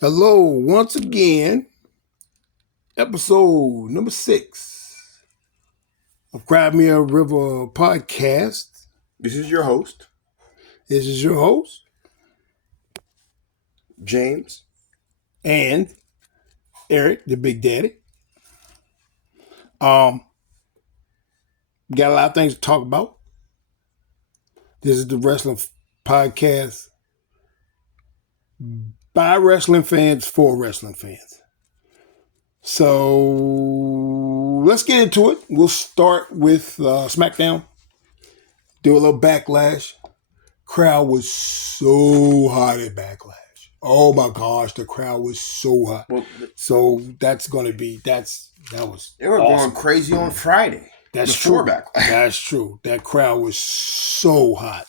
Hello, once again, episode number 6 of Crimea River Podcast. This is your host, This is your host, James. and Eric, the Big Daddy. Got a lot of things to talk about. This is the wrestling podcast by wrestling fans for wrestling fans. So let's get into it. We'll start with SmackDown. Do a little Backlash. Crowd was so hot at Backlash. Oh my gosh, the crowd was so hot. Well, so that's gonna be that was they were awesome. going crazy on Friday. That's before true. Backlash. That's true. That crowd was so hot.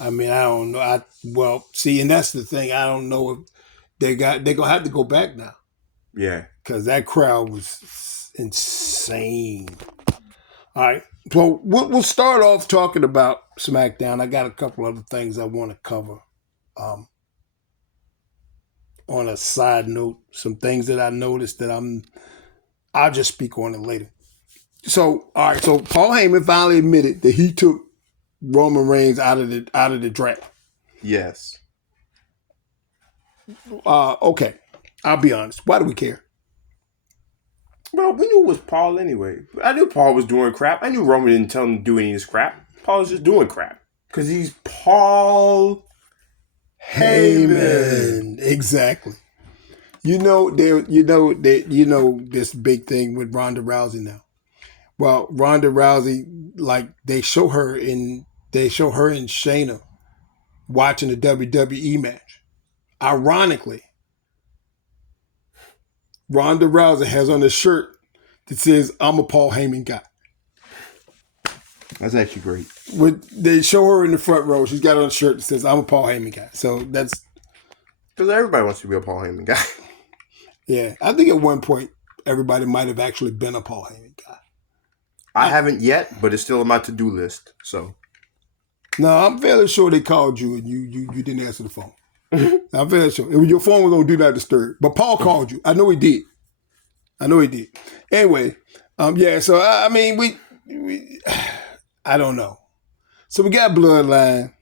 I mean, I don't know. And that's the thing. I don't know if they're gonna have to go back now. Yeah. Because that crowd was insane. All right. So we'll start off talking about SmackDown. I got a couple other things I want to cover. On a side note, some things that I noticed that I'll just speak on it later. So, all right. So Paul Heyman finally admitted that he took Roman Reigns out of the draft. Yes. Okay. I'll be honest. Why do we care? Well, we knew it was Paul anyway. I knew Paul was doing crap. I knew Roman didn't tell him to do any of this crap. Paul was just doing crap. Because he's Paul Heyman. Exactly. This big thing with Ronda Rousey now. Well, Ronda Rousey, like they show her and Shayna watching the WWE match. Ironically, Ronda Rousey has on a shirt that says, "I'm a Paul Heyman guy." That's actually great. They show her in the front row. She's got on a shirt that says, "I'm a Paul Heyman guy." So that's... Because everybody wants to be a Paul Heyman guy. Yeah. I think at one point, everybody might have actually been a Paul Heyman guy. I haven't yet, but it's still on my to-do list. So. No, I'm fairly sure they called you and you didn't answer the phone. I'm fairly sure. Your phone was going to do not disturb. But Paul called you. I know he did. Anyway, so I mean, we I don't know. So we got Bloodline.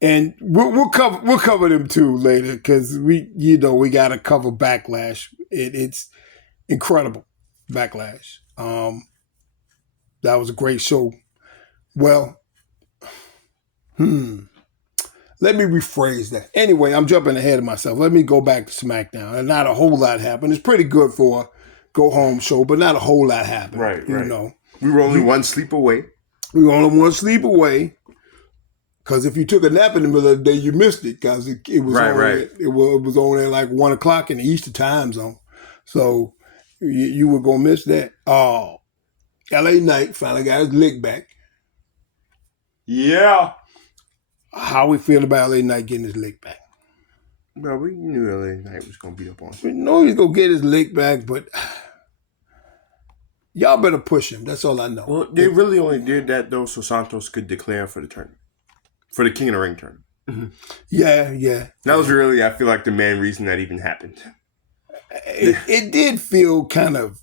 And we'll cover them too later because we got to cover Backlash. It's incredible, Backlash. That was a great show. Well, let me rephrase that. Anyway, I'm jumping ahead of myself. Let me go back to SmackDown. And not a whole lot happened. It's pretty good for a go-home show, but not a whole lot happened. Right. You know. We were only one sleep away. Because if you took a nap in the middle of the day, you missed it because it was it was on at like 1 o'clock in the Eastern time zone. So you were going to miss that. LA Knight finally got his lick back. Yeah. How we feel about LA Knight getting his lick back? Well, we knew LA Knight was going to beat up on him. We know he's going to get his lick back, but y'all better push him. That's all I know. Well, they really only did that, though, so Santos could declare for the tournament. For the King of the Ring tournament. Mm-hmm. Yeah. That was really, I feel like, the main reason that even happened. It did feel kind of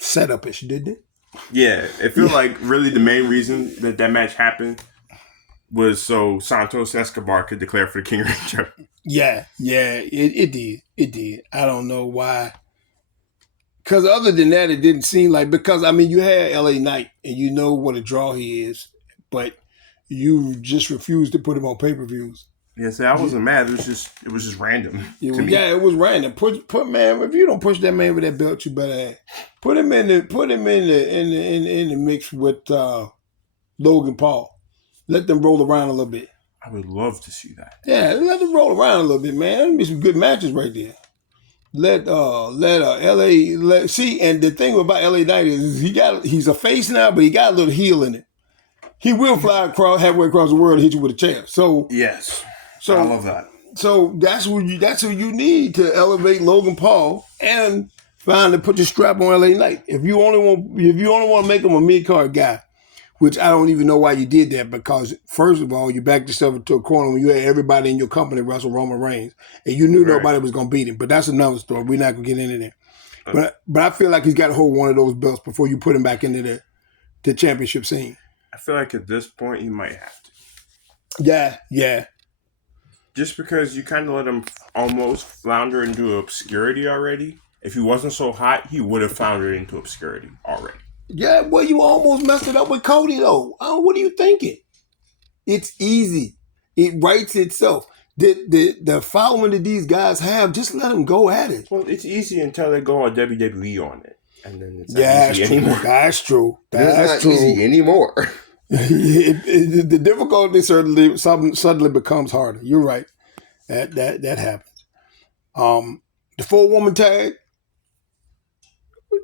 setup-ish, didn't it? Yeah, it feels like really the main reason that match happened was so Santos Escobar could declare for the King of the Ring tournament. Yeah, it did. It did. I don't know why. Because other than that, it didn't seem like... Because, I mean, you had LA Knight, and you know what a draw he is, but you just refused to put him on pay-per-views. Yeah, see, I wasn't mad. It was just random. It was random. Put man, if you don't push that man with that belt, you better put him in the mix with Logan Paul. Let them roll around a little bit. I would love to see that. Yeah, let them roll around a little bit, man. That'd be some good matches right there. See, and the thing about LA Knight is he's a face now, but he got a little heel in it. He will fly halfway across the world and hit you with a chair. So yes. So I love that. So that's who you need to elevate Logan Paul and finally put your strap on LA Knight. If you only want to make him a mid-card guy, which I don't even know why you did that, because first of all, you backed yourself into a corner when you had everybody in your company wrestle Roman Reigns, and you knew nobody was going to beat him. But that's another story. We're not going to get into that. But I feel like he's got to hold one of those belts before you put him back into the championship scene. I feel like at this point he might have to. Yeah. Just because you kind of let him almost flounder into obscurity already. If he wasn't so hot, he would have floundered into obscurity already. Yeah, well, you almost messed it up with Cody, though. What are you thinking? It's easy. It writes itself. The following that these guys have, just let them go at it. Well, it's easy until they go on WWE on it. And then it's not easy anymore. That's true. That's not easy anymore. The difficulty suddenly becomes harder. You're right. That happens. The 4-woman tag.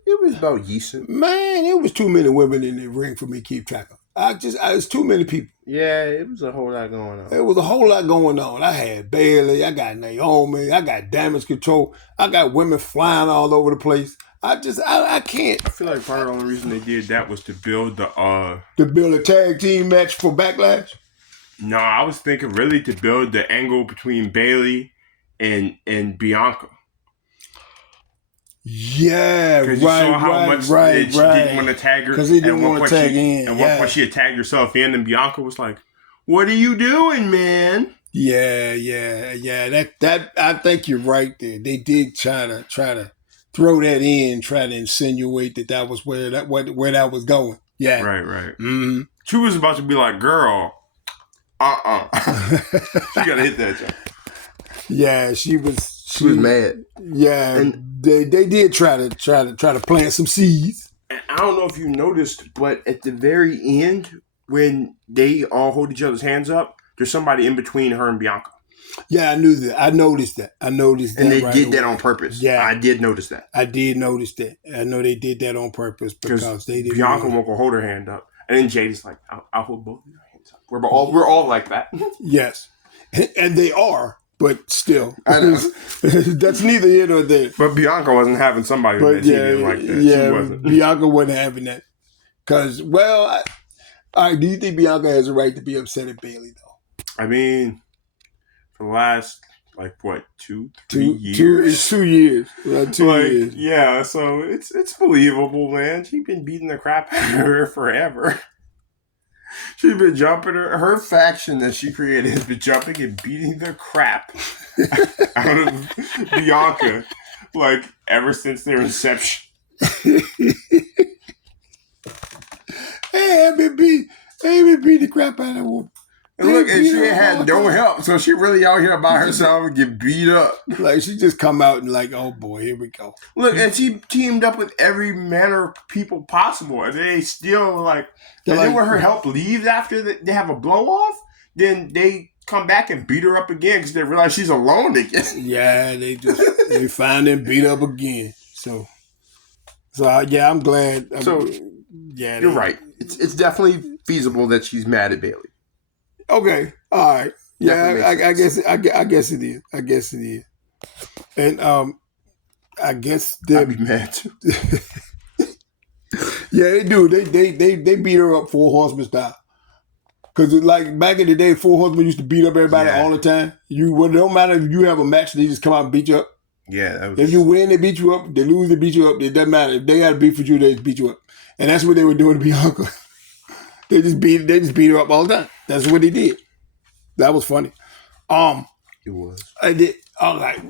It was about decent. Man, it was too many women in the ring for me to keep track of. It's too many people. Yeah, it was a whole lot going on. It was a whole lot going on. I had Bayley, I got Naomi, I got Damage Control, I got women flying all over the place. I can't. I feel like part of the only reason they did that was to build to build a tag team match for Backlash. No, I was thinking really to build the angle between Bayley and Bianca. Yeah, because you saw how much she didn't want to tag her. Because he didn't want to tag in. And one point she had tagged herself in, and Bianca was like, "What are you doing, man?" Yeah. That I think you're right there. They did try to throw that in, try to insinuate that was where that was going. Yeah, right. Mm-hmm. She was about to be like, "Girl, she gotta hit that jump." Yeah, she was. She was mad. Yeah, and they did try to plant some seeds. And I don't know if you noticed, but at the very end, when they all hold each other's hands up, there's somebody in between her and Bianca. Yeah, I knew that. I noticed that. And they did that on purpose. Yeah, I did notice that. I did notice that. I know they did that on purpose because they didn't. Bianca won't go hold her hand up, and then Jade's like, "I'll hold both of your hands up." We're all like that. Yes, and they are. But still, I know. That's neither here nor there. But Bianca wasn't having somebody like that. Yeah, she wasn't. Bianca wasn't having that. Because, all right, do you think Bianca has a right to be upset at Bayley, though? I mean, for the last, 2 years? 2 years. 2 years. Yeah, so it's believable, man. She's been beating the crap out of her forever. She's been jumping her faction that she created has been jumping and beating the crap out of Bianca, ever since their inception. Hey, I've been beating the crap out of her. And look, and she had no help, so she really out here by herself and get beat up. She just come out and oh boy, here we go. Look, and she teamed up with every manner of people possible, and they still and then when her help leaves after they have a blow off, then they come back and beat her up again because they realize she's alone again. Yeah, they find and beat up again. So yeah, I'm glad. You're right. It's definitely feasible that she's mad at Bayley. Okay, all right. Yeah, I guess it is. I guess it is. And I guess I'd be mad too. Yeah, they do. They beat her up 4 Horsemen style. Because back in the day, 4 Horsemen used to beat up everybody all the time. It don't matter if you have a match, they just come out and beat you up. Yeah. If you win, they beat you up. They lose, they beat you up. It doesn't matter. If they got a beef with you, they just beat you up. And that's what they were doing to Bianca. They just beat her up all the time. That's what they did. That was funny. It was. I did. All right.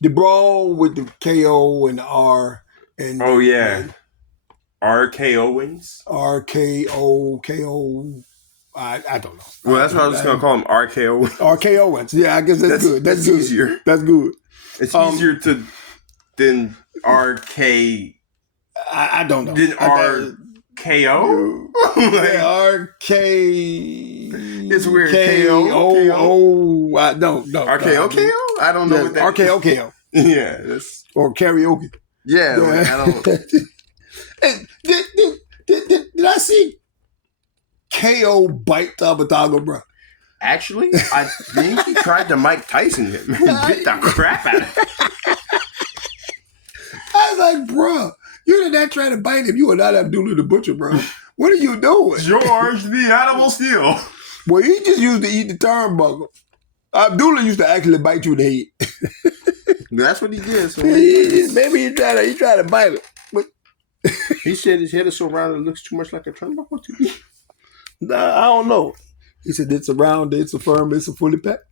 The brawl with the KO and the R and RKO wins. KO. I don't know. Well, that's what I was just gonna call them. RKO wins. RKO wins. Yeah, I guess that's good. That's good. Easier. That's good. It's easier than RK. I don't know. Than RKO? RK. It's weird. KO. No. RKO KO? I don't know what that is. RKO KO. Yeah. That's... Or karaoke. Yeah. I don't... Did I see KO bite Tabatago, bro? Actually, I think he tried to Mike Tyson him and bit the crap out of him. I was like, bro, you did not try to bite him. You are not Abdullah the Butcher, bro. What are you doing? George the Animal Steel. Well, he just used to eat the turnbuckle. Abdullah used to actually bite you in the head. That's what he did. So Maybe he tried to bite it. But he said his head is so round it looks too much like a turnbuckle to me. I don't know. He said it's a round, it's a firm, it's a fully packed.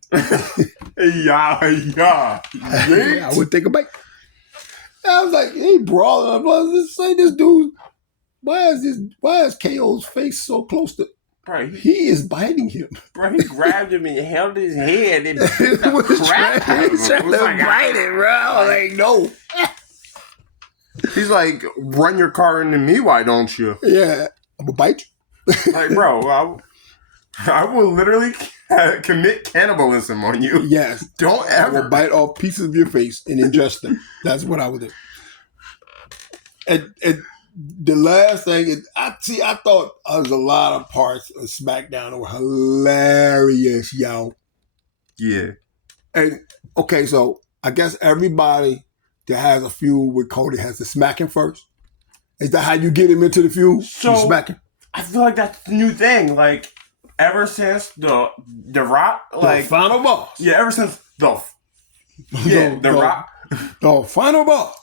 Yeah. I would take a bite. I was like, he brawling. I was just saying, this dude, why is KO's face so close to? Bro, He is biting him. Bro, he grabbed him and held his head and bit He the was crap out of him. trying It was to like, bite it, bro. I was like, no. He's like, run your car into me, why don't you? Yeah, I'm gonna bite you. like, bro, I will literally commit cannibalism on you. Yes. Don't I will ever. bite off pieces of your face and ingest them. That's what I would do. And the last thing, I thought there was a lot of parts of SmackDown that were hilarious, yo. Yeah. And, okay, so I guess everybody that has a feud with Cody has to smack him first. Is that how you get him into the feud? So- You smack him. I feel like that's the new thing. Like, ever since the Rock, like, The final boss. yeah, ever since the Rock. The final boss.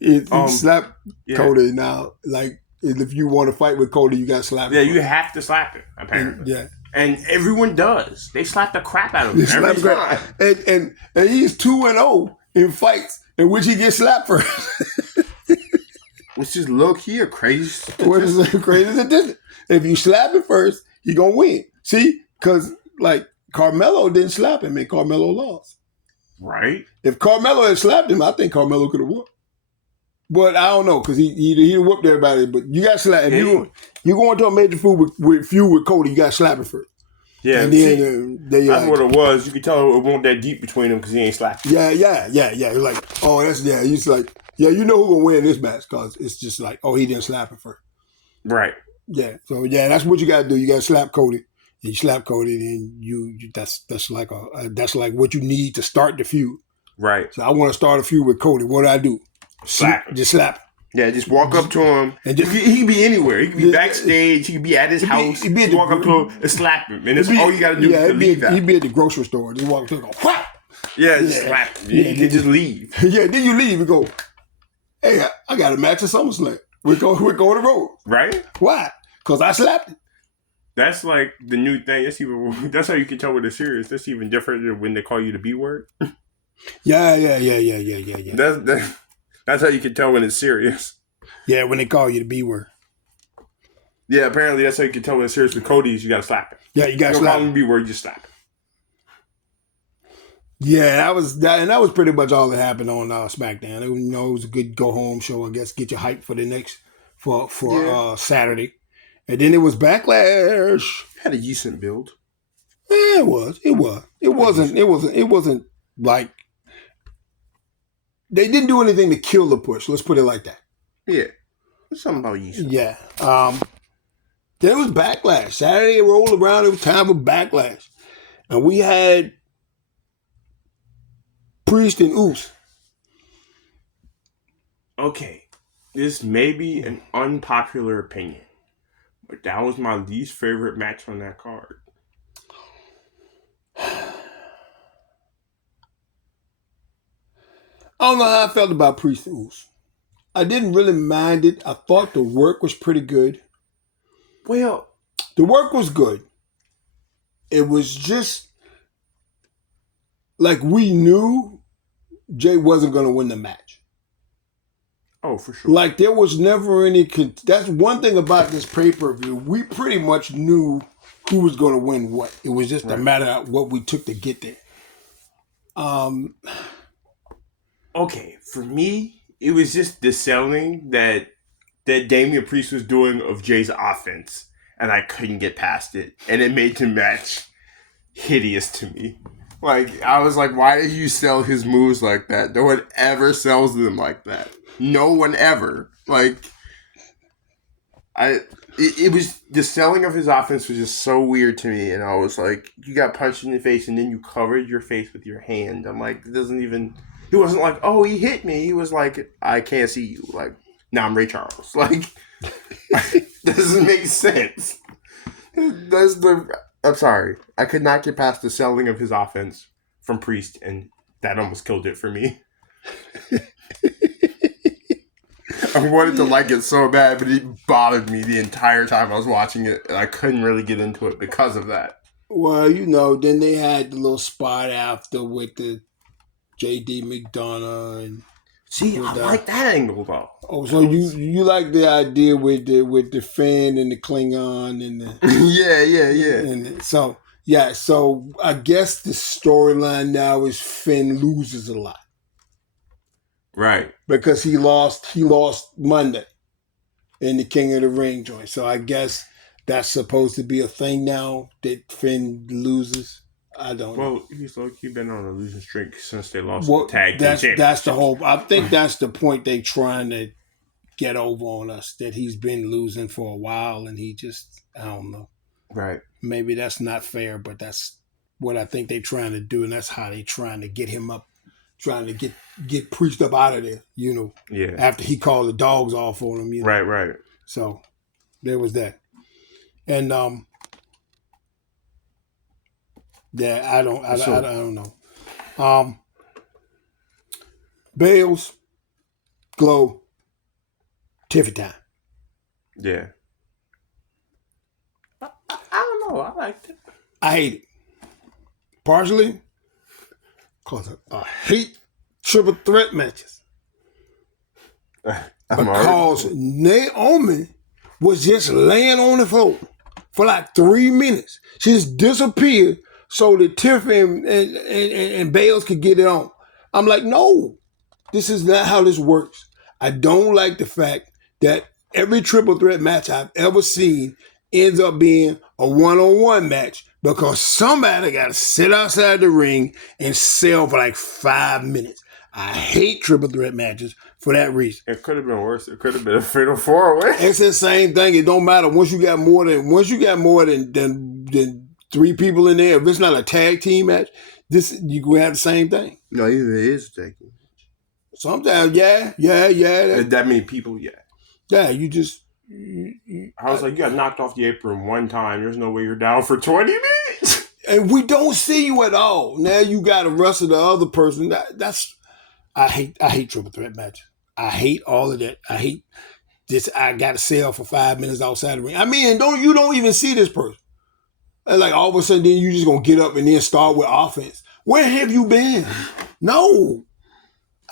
It slap Yeah. Cody now. Like, if you want to fight with Cody, you got to slap him. Yeah, you have to slap it, apparently. Yeah. And everyone does. They slap the crap out of him You slap every time. him. And he's 2-0 in fights in which he gets slapped first. Which is low key a crazy. What is the crazy statistic? If you slap him first, he gonna win. See, because like Carmelo didn't slap him, and Carmelo lost. Right? If Carmelo had slapped him, I think Carmelo could have won. But I don't know because he whooped everybody. But you got to slap. If you go into a major feud with Cody, you got to slap him first. Yeah. And See, then that's what it was. You could tell it wasn't that deep between them because he ain't slapping. Yeah. It's like, oh, he's like, yeah, you know who gonna win this match because it's just like, oh, he didn't slap him first. Right. Yeah. So yeah, that's what you got to do. You got to slap Cody. And you slap Cody, then you that's like what you need to start the feud. Right. So I want to start a feud with Cody. What do I do? Slap him. Just slap him. Yeah, just walk up to him. And just, He could be anywhere. He could be backstage. He could be at his house. he'd be at Just walk up to him and slap him. And that's all you got to do Yeah, to leave that. he'd be at the grocery store. Just walk up to him and go, whap! Yeah, just slap him. Yeah, You can just leave. Yeah, then you leave and go, hey, I got a match at SummerSlam. We're going to road. Right? Why? Because I slapped him. That's like the new thing. That's how you can tell when it's serious. That's even different than when they call you the B word. Yeah. That's how you can tell when it's serious. Yeah, when they call you the B word. Yeah, apparently that's how you can tell when it's serious with Cody's. You got to slap him. Yeah, you got to Don't slap call him him. the B word. You just slap him. Yeah, that was pretty much all that happened on SmackDown. It was a good go home show. I guess get you hyped for the next for Saturday, and then it was Backlash. Had a decent build. Yeah, it was. It wasn't like they didn't do anything to kill the push. Let's put it like that. Yeah. There's something about you. Yeah. Then it was Backlash. Saturday rolled around. It was time for Backlash, and we had Priest and Uso. Okay, this may be an unpopular opinion, but that was my least favorite match on that card. I don't know how I felt about Priest and Uso. I didn't really mind it. I thought the work was pretty good. Well, The work was good. It was just like we knew Jay wasn't going to win the match. oh, for sure. Like there was never any. That's one thing about this pay-per-view. We pretty much knew who was going to win what. It was just a matter of what we took to get there. Okay, for me, it was just the selling that Damian Priest was doing of Jay's offense, and I couldn't get past it, and it made the match hideous to me. Like, I was like, why did you sell his moves like that? No one ever sells them like that. No one ever. Like, it was, the selling of his offense was just so weird to me, and I was like, you got punched in the face, and then you covered your face with your hand. I'm like, it doesn't even, he wasn't like, oh, he hit me. He was like, I can't see you. Like, now I'm Ray Charles. Like, Doesn't make sense. I'm sorry. I could not get past the selling of his offense from Priest, and that almost killed it for me. I wanted to like it so bad, but it bothered me the entire time I was watching it, and I couldn't really get into it because of that. Well, then they had the little spot after with the J.D. McDonough and. See, I like that angle though. Oh, so you like the idea with the Finn and the Klingon and the yeah. And so I guess the storyline now is Finn loses a lot. Right. Because he lost Monday in the King of the Ring joint. So I guess that's supposed to be a thing now that Finn loses. I don't know. Well, he's been on a losing streak since they lost the tag team championship. That's the whole. I think that's the point they trying to get over on us, that he's been losing for a while and he just, I don't know. Right. Maybe that's not fair, but that's what I think they're trying to do, and that's how they're trying to get him up, trying to get Priest up out of there, Yeah. After he called the dogs off on him, Right. So there was that. And yeah, I don't know. Bales, Glow, Tiffy time. Yeah. I don't know. I liked it. I hate it. Partially because I hate triple threat matches. Because Naomi was just laying on the floor for like 3 minutes. She just disappeared so that Tiffany and Bales could get it on. I'm like, no, this is not how this works. I don't like the fact that every triple threat match I've ever seen ends up being a one-on-one match because somebody got to sit outside the ring and sell for like 5 minutes. I hate triple threat matches for that reason. It could have been worse. It could have been a fatal four-way. It's the same thing. It don't matter once you got more than 3 people in there. If it's not a tag team match, you can have the same thing. No, even it is a tag team. Sometimes, yeah. That many people, yeah. Yeah, you just. I was like, you got knocked off the apron one time. There's no way you're down for 20 minutes. And we don't see you at all. Now you got to wrestle the other person. I hate triple threat matches. I hate all of that. I hate this. I got to sell for 5 minutes outside the ring. I mean, you don't even see this person. And like all of a sudden, then you just gonna get up and then start with offense. Where have you been? No,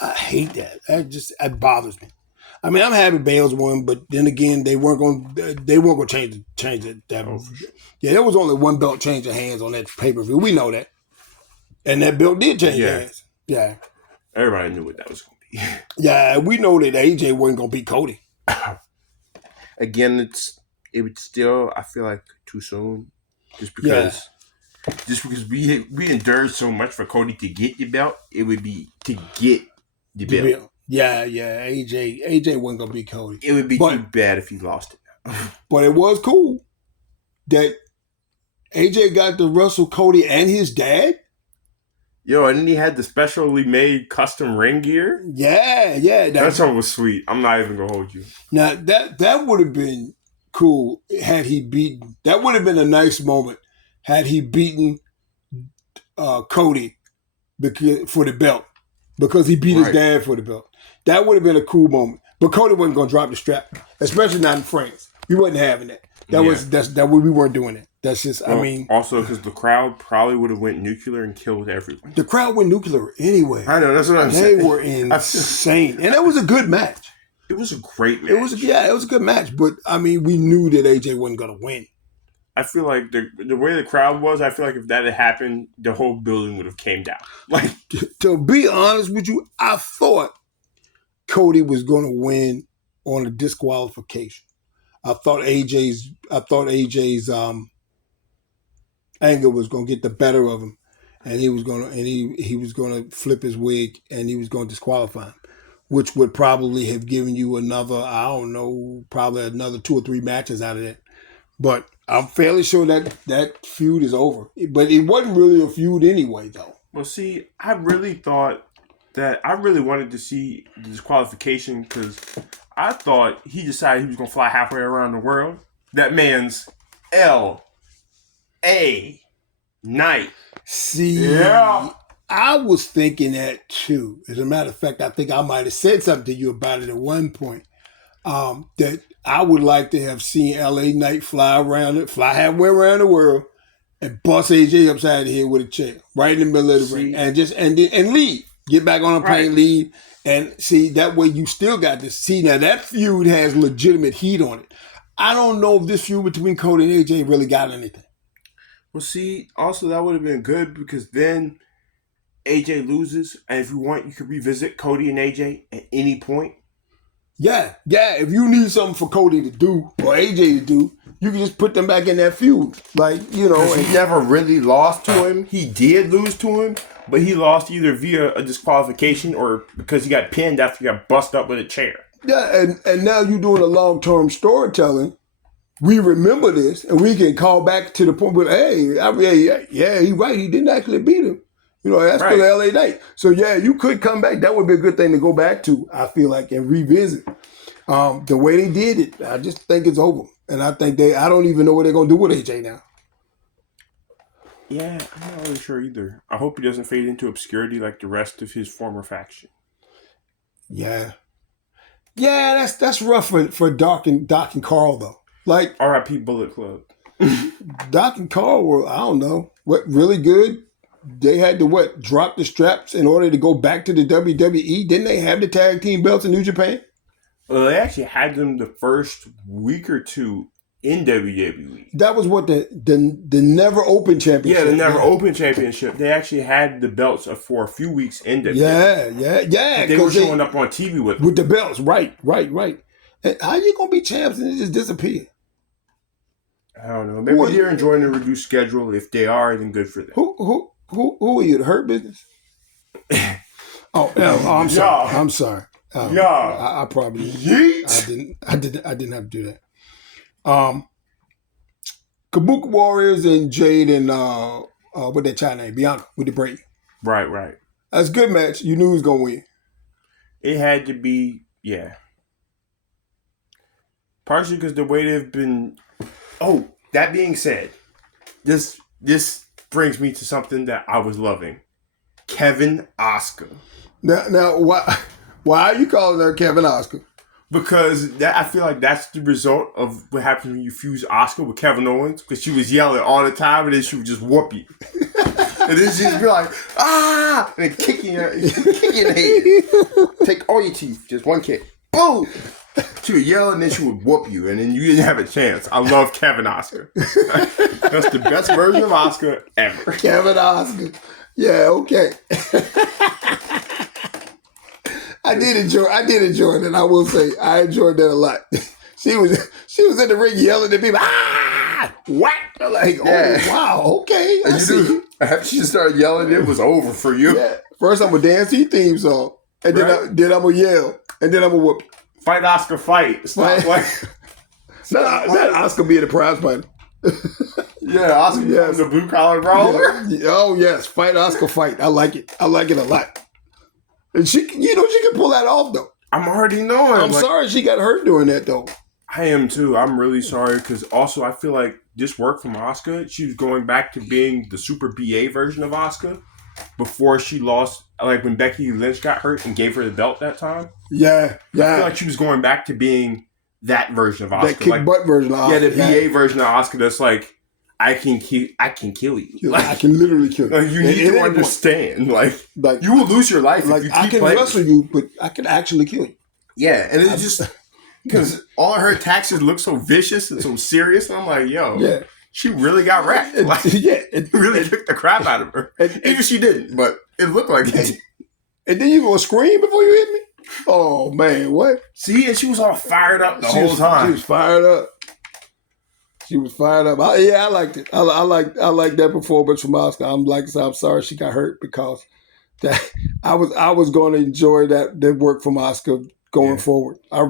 I hate that. That bothers me. I mean, I'm happy Bales won, but then again, they weren't gonna change it. Yeah, there was only one belt change of hands on that pay-per-view. We know that, and that belt did change hands. Yeah, everybody knew what that was gonna be. Yeah, we know that AJ wasn't gonna beat Cody. Again, it would still, I feel like, too soon. Just because we endured so much for Cody to get the belt, it would be to get the belt. Yeah. AJ wasn't gonna beat Cody. It would be too bad if he lost it. But it was cool that AJ got to wrestle Cody and his dad. Yo, and then he had the specially made custom ring gear. Yeah. That one was sweet. I'm not even gonna hold you. Now that would have been cool had he beaten. That would have been a nice moment had he beaten Cody for the belt, because he beat his dad for the belt. That would have been a cool moment. But Cody wasn't going to drop the strap, especially not in France. We wasn't having that. We weren't doing it. That's just, also because the crowd probably would have went nuclear and killed everyone. The crowd went nuclear anyway. I know, that's what I'm saying. They were insane. And that was a good match. It was a great match. It was a good match. But, we knew that AJ wasn't going to win. I feel like the way the crowd was, I feel like if that had happened, the whole building would have came down. Like, to be honest with you, I thought Cody was going to win on a disqualification. I thought AJ's anger was going to get the better of him, and he was going to flip his wig and he was going to disqualify him, which would probably have given you another 2 or 3 matches out of that. But I'm fairly sure that feud is over. But it wasn't really a feud anyway, though. Well, see, I really wanted to see the disqualification because I thought he decided he was going to fly halfway around the world That man's L.A. Knight. See, Yeah. I was thinking that too. As a matter of fact, I think I might have said something to you about it at one point. That I would like to have seen L.A. Knight fly halfway around the world and bust AJ upside the head with a chair right in the middle of the ring and leave. Get back on a plane, leave. And see, that way you still got to see. Now, that feud has legitimate heat on it. I don't know if this feud between Cody and AJ really got anything. Well, see, also that would have been good because then AJ loses, and if you want, you could revisit Cody and AJ at any point. Yeah. If you need something for Cody to do or AJ to do, you can just put them back in that feud. Like, you know. And he never really lost to him. He did lose to him, but he lost either via a disqualification or because he got pinned after he got busted up with a chair. Yeah, and now you're doing a long-term storytelling. We remember this, and we can call back to the point where, hey, he's right. He didn't actually beat him. You know, that's for the LA Knight. So, yeah, you could come back. That would be a good thing to go back to, I feel like, and revisit. The way they did it, I just think it's over. And I think I don't even know what they're going to do with AJ now. Yeah, I'm not really sure either. I hope he doesn't fade into obscurity like the rest of his former faction. Yeah. Yeah, that's rough for Doc and Carl, though. Like R.I.P. Bullet Club. Doc and Carl were, I don't know, really good. They had to drop the straps in order to go back to the WWE. Didn't they have the tag team belts in New Japan? Well, they actually had them the first week or two in WWE. That was what the Never Open Championship. Yeah, the Never Open Championship. They actually had the belts for a few weeks in WWE. Yeah. They were showing up on TV with the belts. Right. And how you gonna be champs and it just disappear? I don't know. Maybe they're enjoying the reduced schedule. If they are, then good for them. Who are you? The Hurt Business? I'm sorry. I'm sorry. I probably I didn't have to do that. Kabuki Warriors and Jade and what that child name? Bianca with the braid. Right. That's a good match. You knew who was gonna win. It had to be, yeah. Partially because the way they've been. Oh, that being said, this brings me to something that I was loving. Kevin Asuka. Now why are you calling her Kevin Asuka? Because I feel like that's the result of what happens when you fuse Asuka with Kevin Owens. Because she was yelling all the time, and then she would just whoop you, and then she'd be like, "Ah!" and then kicking your head. Take all your teeth, just one kick, boom. She would yell, and then she would whoop you, and then you didn't have a chance. I love Kevin Asuka. That's the best version of Asuka ever. Kevin Asuka. Yeah, okay. I did enjoy that. I will say I enjoyed that a lot. She was in the ring yelling at people. Whack! Like, wow, okay. After she started yelling, it was over for you. Yeah. First, I'm gonna dance to your theme song, and then I'm gonna yell, and then I'm gonna whoop. Fight Asuka, fight! Stop, like that Asuka being the prize fighter. Yeah, Asuka the blue collar brawler. Yeah. Oh yes, fight Asuka, fight. I like it. I like it a lot. And she can pull that off though. I'm already knowing. I'm sorry she got hurt doing that though. I am too. I'm really sorry because also I feel like this worked from Asuka. She was going back to being the super BA version of Asuka before she lost. Like when Becky Lynch got hurt and gave her the belt that time. Yeah. I feel like she was going back to being that version of Asuka. That kick butt version of Asuka. Yeah, the BA version of Asuka that's like, I can kill you. Like, I can literally kill you. Like, you need to understand. Like, you will lose your life if you keep playing. I can wrestle you, but I can actually kill you. Yeah, and it's just because all her attacks look so vicious and so serious. And I'm like, yo, she really got wrecked. Like, it really took the crap out of her. Even she didn't, but it looked like it. And then you gonna scream before you hit me? Oh man, what? See, and she was all fired up the whole time. She was fired up. I liked it. I like that performance from Asuka. I'm sorry she got hurt because that I was going to enjoy that work from Asuka going forward. I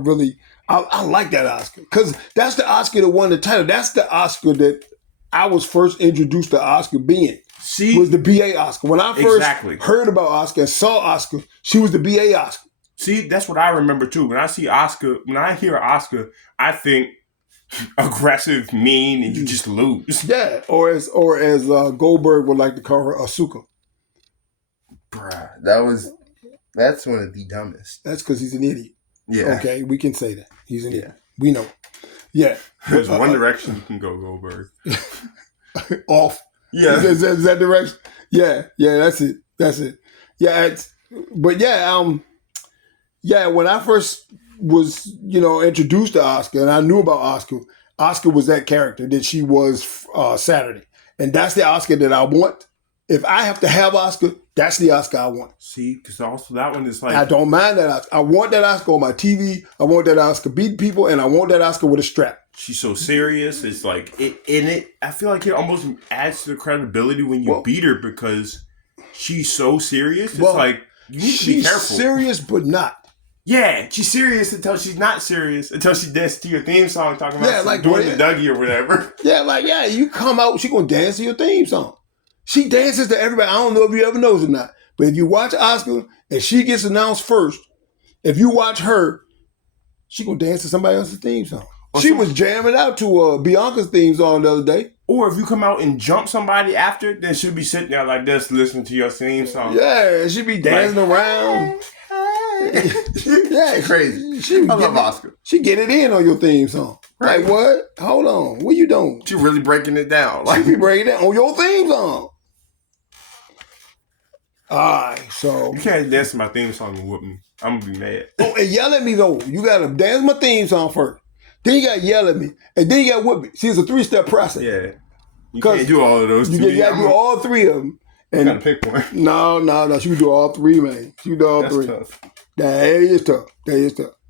like that Asuka because that's the Asuka that won the title. That's the Asuka that I was first introduced to Asuka being. She was the BA Asuka. When I first heard about Asuka and saw Asuka, she was the BA Asuka. See, that's what I remember too. When I hear Asuka, I think aggressive, mean, and you just lose. Yeah, or as Goldberg would like to call her, Asuka. Bruh, that's one of the dumbest. That's because he's an idiot. Yeah. Okay, we can say that. He's an idiot. We know. Yeah. There's one direction you can go, Goldberg. Off. Yeah. Is that direction? Yeah, that's it. Yeah, when I first was, introduced to Asuka, and I knew about Asuka was that character that she was Saturday. And that's the Asuka that I want. If I have to have Asuka, that's the Asuka I want. See, because also that one is like... I don't mind that Asuka. I want that Asuka on my TV. I want that Asuka beating people, and I want that Asuka with a strap. She's so serious. It's like, I feel like it almost adds to the credibility when you beat her because she's so serious. It's like, you need to be careful. She's serious, but not. Yeah, she's serious until she's not serious. Until she dances to your theme song talking about doing the Dougie or whatever. Yeah, you come out, she gonna dance to your theme song. She dances to everybody. I don't know if you ever knows or not. But if you watch Asuka and she gets announced first, if you watch her, she gonna dance to somebody else's theme song. She was jamming out to Bianca's theme song the other day. Or if you come out and jump somebody after, then she'll be sitting there like this listening to your theme song. Yeah, she'll be dancing around. Yeah, crazy. I love Asuka. She get it in on your theme song. Right. Like what? Hold on. What you doing? She really breaking it down. She be breaking it down on your theme song. Alright, so you can't dance to my theme song and whoop me. I'm gonna be mad. Oh, and yell at me though. You gotta dance my theme song first. Then you gotta yell at me. And then you gotta whoop me. See, it's a 3-step process. Yeah. You can't do all of those. You gotta do all 3 of them. And you gotta pick one. No. She can do all 3, man. She can do all 3. Tough. That is tough.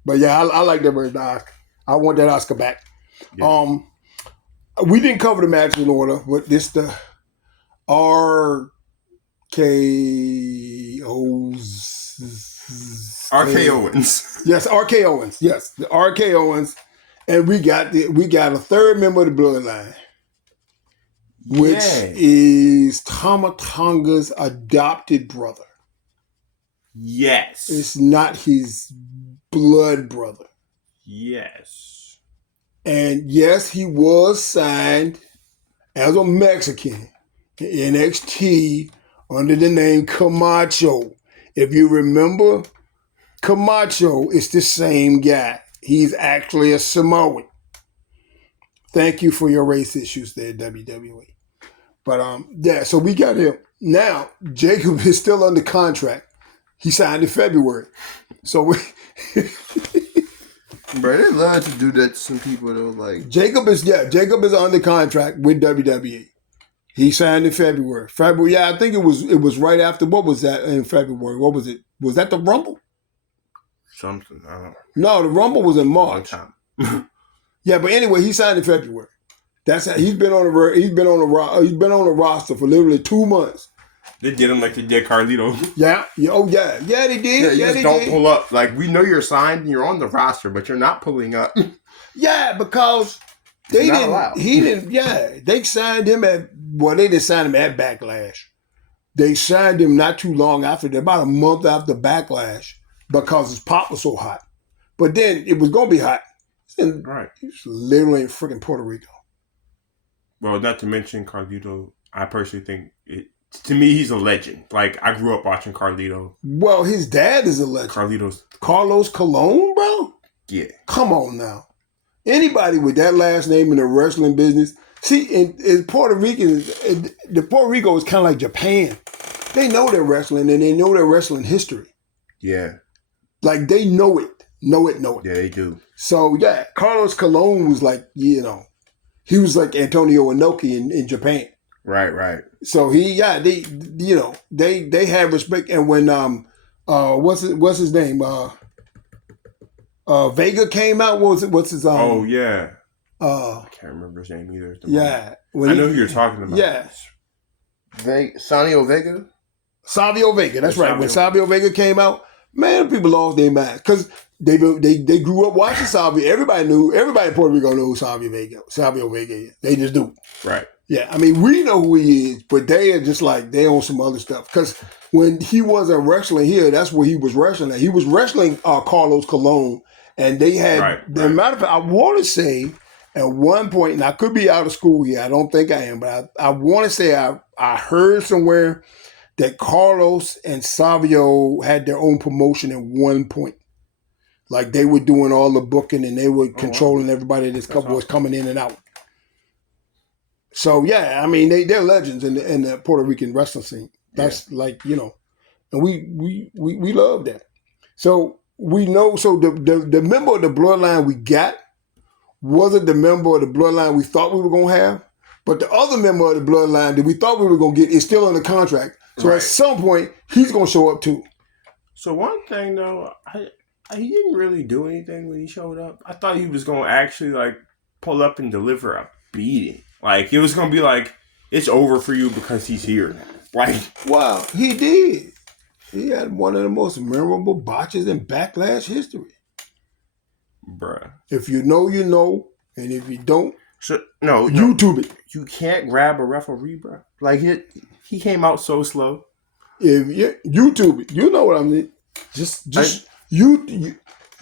But yeah, I like that version of Asuka. I want that Asuka back. Yeah. We didn't cover the match in order, but this the RKO's. RKOans. Yes, RKOans. Yes, the RKOans, and we got a third member of the bloodline, which is Tama Tonga's adopted brother. Yes, it's not his blood brother. Yes, and yes, he was signed as a Mexican in NXT under the name Camacho. If you remember, Camacho is the same guy. He's actually a Samoan. Thank you for your race issues there, WWE. But so we got him. Now, Jacob is still under contract. He signed in February. So we Bro, they love to do that to some people though. Like Jacob is under contract with WWE. He signed in February. Yeah, I think it was right after. What was that in February? What was it? Was that the Rumble? Something. I don't know. No, the Rumble was in March. Long time. Yeah, but anyway, he signed in February. That's how he's been on the roster for literally 2 months. They did him like they did Carlito. Yeah. Oh yeah. Yeah, they did. Yeah, you just don't pull up. Like we know you're signed and you're on the roster, but you're not pulling up. Yeah, because they didn't. Allowed. He didn't. Yeah, they signed him they didn't sign him at Backlash. They signed him not too long after that, about a month after Backlash, because his pop was so hot. But then it was gonna be hot. And right. He's literally in freaking Puerto Rico. Well, not to mention Carlito. I personally think to me, he's a legend. Like, I grew up watching Carlito. Well, his dad is a legend. Carlos Colon, bro? Yeah. Come on now. Anybody with that last name in the wrestling business. See, in Puerto Rican, the Puerto Rico is kind of like Japan. They know their wrestling and they know their wrestling history. Yeah. Like, they know it. Know it. Yeah, they do. So, yeah, Carlos Colon was like, he was like Antonio Inoki in Japan. Right. So they have respect. And when what's his name? Vega came out. What's his oh yeah. I can't remember his name either. I know who you're talking about. Yeah. Savio Vega. Savio Vega. That's right. When Savio Vega came out, man, people lost their minds because they grew up watching Savio. Everybody in Puerto Rico knows Savio Vega is. They just do. Right. Yeah, I mean, we know who he is, but they are just like, they own some other stuff. Because when he wasn't wrestling here, that's where he was wrestling at. He was wrestling Carlos Colon, and they had, matter of fact, I want to say At one point, and I could be out of school here. I don't think I am, but I want to say I heard somewhere that Carlos and Savio had their own promotion at one point. Like they were doing all the booking and they were controlling everybody that's was coming in and out. So yeah, I mean they're legends in the Puerto Rican wrestling scene. That's like, you know, and we love that. So we know. So the member of the bloodline we got wasn't the member of the bloodline we thought we were gonna have, but the other member of the bloodline that we thought we were gonna get is still in the contract. So at some point he's gonna show up too. So one thing though, he didn't really do anything when he showed up. I thought he was gonna actually like pull up and deliver a beating. Like it was gonna be like, it's over for you because he's here now. Right? Wow, he did. He had one of the most memorable botches in Backlash history. Bruh. If you know, you know. And if you don't, YouTube it. You can't grab a referee, bruh. Like he came out so slow. If you YouTube it, you know what I mean.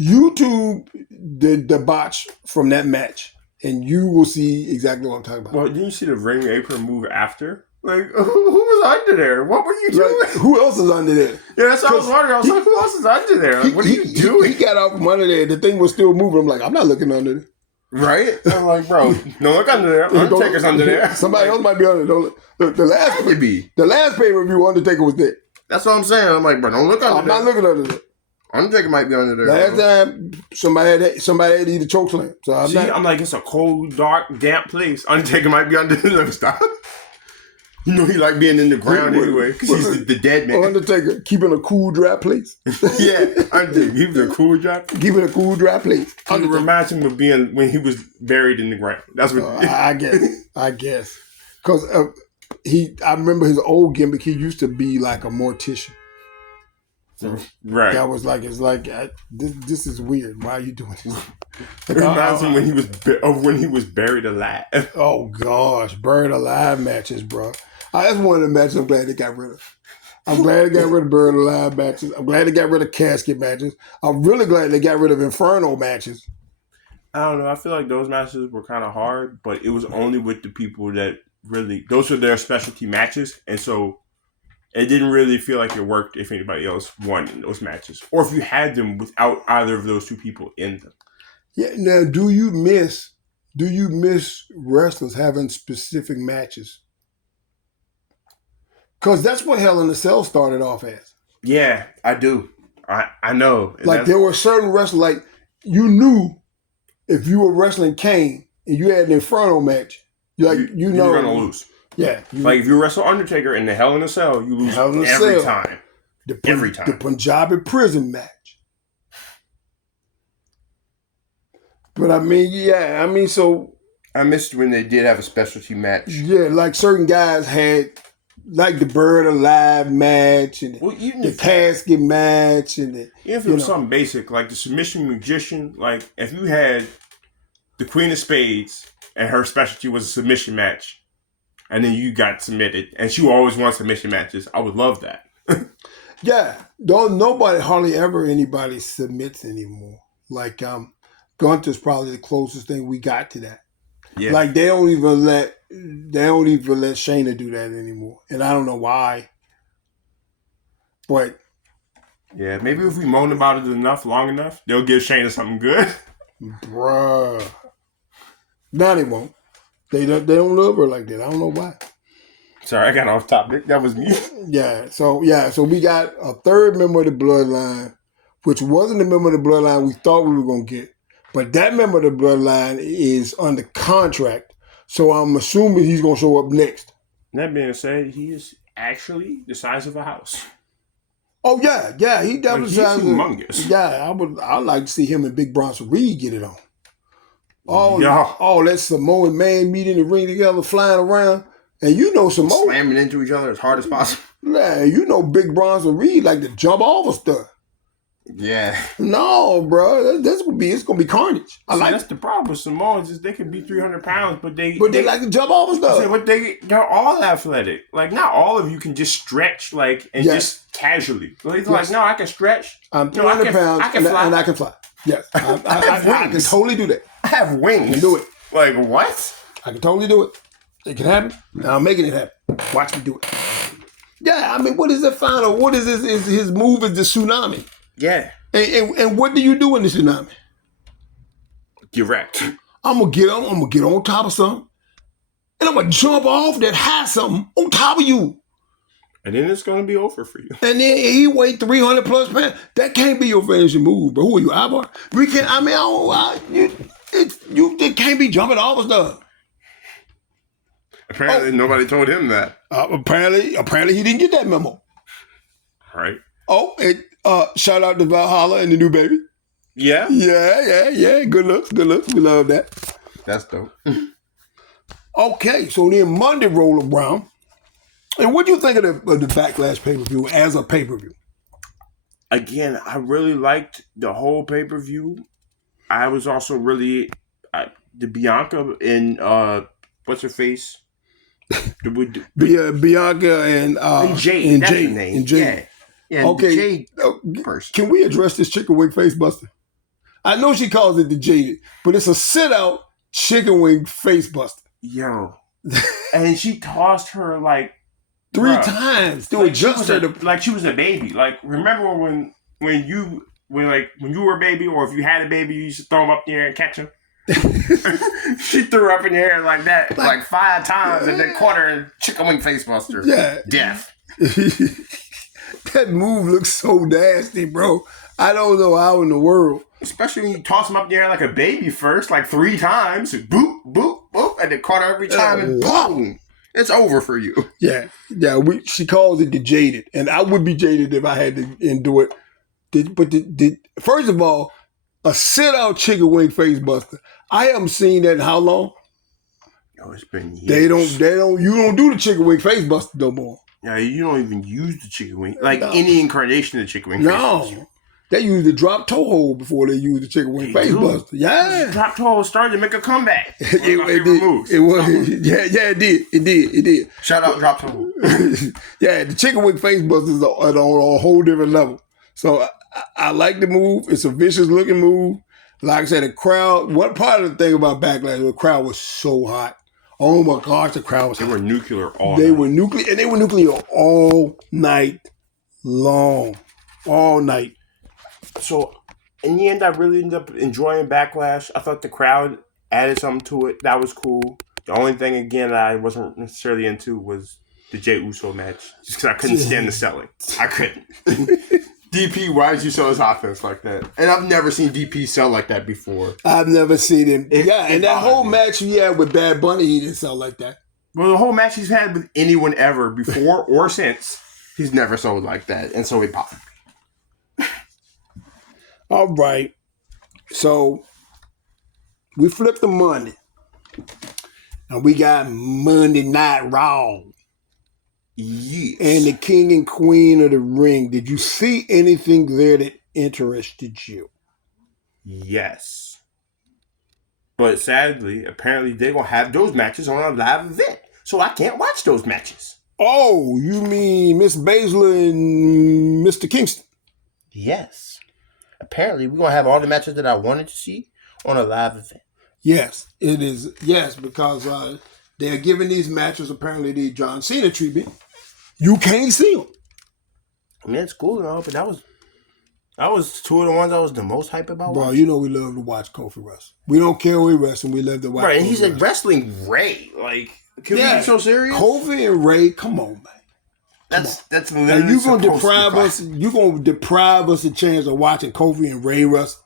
YouTube the botch from that match, and you will see exactly what I'm talking about. Well, didn't you see the ring apron move after? Like, who was under there? What were you doing? Like, who else is under there? Yeah, that's what I was wondering. I was like, who else is under there? Like, what are you doing? He got out from under there. The thing was still moving. I'm like, I'm not looking under there. Right? I'm like, bro, don't look under there. Undertaker's under there. Somebody else might be under there. The last pay-per-view, Undertaker was there. That's what I'm saying. I'm like, bro, don't look under there. I'm not looking under there. Undertaker might be under there. Last time, somebody had to eat a chokeslam. So I'm like, it's a cold, dark, damp place. Undertaker might be under there. Stop. You know he like being in the ground anyway because he's the dead man. Undertaker keeping a cool, dry place. Yeah, Undertaker keeping a cool, dry place. Keeping a cool, dry place. It reminds him of being when he was buried in the ground. That's what. I guess. Because I remember his old gimmick. He used to be like a mortician. So right. That was like, it's like this is weird. Why are you doing this? It reminds him when he was buried alive. Oh gosh, buried alive matches, bro. That's one of the matches I'm glad they got rid of. I'm glad they got rid of buried alive matches. I'm glad they got rid of casket matches. I'm really glad they got rid of Inferno matches. I don't know. I feel like those matches were kind of hard, but it was only with the people that really, those were their specialty matches. And so it didn't really feel like it worked if anybody else won in those matches. Or if you had them without either of those two people in them. Yeah. Now, do you miss wrestlers having specific matches? Because that's what Hell in a Cell started off as. Yeah, I do. I know. And like there were certain wrestlers, like you knew if you were wrestling Kane and you had an Inferno match, you're gonna lose. Yeah. Like if you wrestle Undertaker in the Hell in a Cell, you lose every time. Every time. The Punjabi prison match. But I mean, so I missed when they did have a specialty match. Yeah, like certain guys had like the Bird Alive match and the casket match and even if it was something basic, like the submission magician, like if you had the Queen of Spades and her specialty was a submission match, and then you got submitted, and she always wants submission matches, I would love that. Yeah, hardly ever anybody submits anymore. Like Gunther's probably the closest thing we got to that. Yeah. Like they don't even let Shayna do that anymore, and I don't know why. But yeah, maybe if we moan about it long enough, they'll give Shayna something good. Bruh, now they won't. They don't love her like that. I don't know why. Sorry, I got off topic. That was me. So we got a third member of the bloodline, which wasn't the member of the bloodline we thought we were gonna get. But that member of the bloodline is under contract, so I'm assuming he's going to show up next. That being said, he is actually the size of a house. Oh, yeah. He definitely he's humongous. I'd like to see him and Big Bronson Reed get it on. All that Samoan man meet in the ring together, flying around. And Samoa. Slamming into each other as hard as possible. Yeah, Big Bronson Reed like to jump off of stuff. Yeah. No, bro. It's gonna be carnage. That's the problem with Samoans is they can be 300 pounds, but they like to jump off of stuff. But they're all athletic. Like not all of you can just stretch just casually. Like no, I can stretch. I'm 300 pounds I can fly. and I can fly. Yes, I can totally do that. I have wings. I can do it. Like, what? I can totally do it. It can happen. Now I'm making it happen. Watch me do it. Yeah, I mean, what is the final? What is his move is the tsunami. Yeah. And what do you do in the tsunami? Get wrecked. I'm gonna get on top of something. And I'm gonna jump off that high something on top of you. And then it's gonna be over for you. And then he weighed 300 plus pounds. That can't be your finishing move, bro. Who are you, Ivar? We can't. I mean, you can't be jumping off of stuff. Apparently, nobody told him that. Apparently, he didn't get that memo. Right. Oh, and shout out to Valhalla and the new baby. Yeah. Yeah. Good looks. We love that. That's dope. Okay, so then Monday roll around. And what do you think of the Backlash pay-per-view as a pay-per-view? Again, I really liked the whole pay-per-view. I was also really the Bianca and what's her face? Bianca and Jade. That's her name. And Jade. Yeah. Okay. Jade person. Can we address this chicken wing face buster? I know she calls it the Jaded, but it's a sit-out chicken wing face buster. Yo. And she tossed her like 3 times to adjust her like she was a baby. Like, remember when you were a baby, or if you had a baby, you used to throw them up in the air and catch them? She threw her up in the air like that, like 5 times, and then caught her in chicken wing face buster. Yeah. Death. That move looks so nasty, bro. I don't know how in the world. Especially when you toss them up in the air like a baby first, like 3 times, boop, boop, boop, and then caught her every time, and boom. It's over for you. Yeah. She calls it the Jaded, and I would be jaded if I had to endure it. First of all, a sit-out chicken wing face buster. I haven't seen that in how long? Oh, it's been years. You don't do the chicken wing face buster no more. Yeah, you don't even use the chicken wing. Like any incarnation of the chicken wing face buster. They use the drop toe hold before they use the chicken wing face buster. Yeah. The drop toe hold started to make a comeback. It did. It did. Shout out drop toe hold. Yeah, the chicken wing face buster is on a whole different level. So I like the move. It's a vicious looking move. Like I said, the crowd, one part of the thing about Backlash, the crowd was so hot. Oh my gosh, the crowd was hot. They were nuclear all night. They were nuclear all night long. All night. So, in the end, I really ended up enjoying Backlash. I thought the crowd added something to it. That was cool. The only thing, again, that I wasn't necessarily into was the Jey Uso match. Just because I couldn't stand the selling. I couldn't. DP, why did you sell his offense like that? And I've never seen DP sell like that before. I've never seen him. And that whole match he had with Bad Bunny, he didn't sell like that. Well, the whole match he's had with anyone ever, before or since, he's never sold like that. And so he popped. All right. So we flipped the Monday. And we got Monday Night Raw. Yes. And the king and queen of the ring. Did you see anything there that interested you? Yes. But sadly, apparently they're going to have those matches on a live event. So I can't watch those matches. Oh, you mean Miss Baszler and Mr. Kingston? Yes. Apparently, we're going to have all the matches that I wanted to see on a live event. Yes, it is. Yes, because they're giving these matches apparently the John Cena treatment. You can't see them. I mean, it's cool and all, but that was 2 of the ones I was the most hype about. Bro, you know we love to watch Kofi wrestle. We don't care who he wrestling. We love to watch. Right, and Kofi he's like wrestling Ray. Like, can we be so serious? Kofi and Ray, come on, man. That's literally now you gonna deprive us. You gonna deprive us a chance of watching Kofi and Ray wrestle.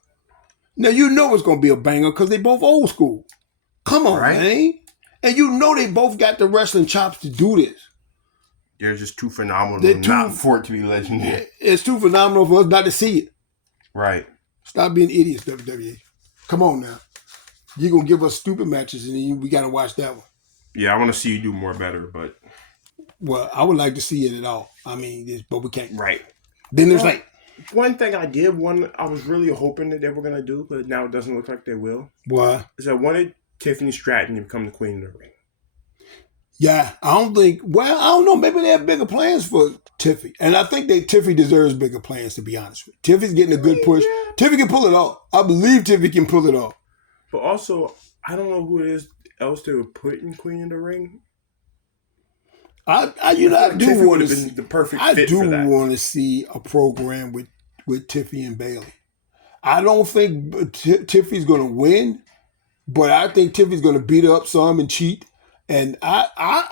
Now you know it's gonna be a banger because they both old school. Come on, man. And you know they both got the wrestling chops to do this. They're just too phenomenal not for it to be legendary. It's too phenomenal for us not to see it. Right. Stop being idiots, WWE. Come on now. You're gonna give us stupid matches and then we gotta watch that one. Yeah, I want to see you do more better, but well, I would like to see it at all. I mean, but we can't. Right. Then there's one thing I was really hoping that they were going to do, but now it doesn't look like they will. Why? Is I wanted Tiffany Stratton to become the queen of the ring. Yeah, I don't know. Maybe they have bigger plans for Tiffy. And I think Tiffy deserves bigger plans, to be honest with you. Tiffy's getting a good push. Yeah. Tiffy can pull it off. I believe Tiffy can pull it off. But also, I don't know who it is else they would put in Queen of the Ring. I Tiffany do would want have to. been the perfect I fit do for that. want to see a program with Tiffy and Bailey. I don't think Tiffy's going to win, but I think Tiffy's going to beat her up some and cheat. And I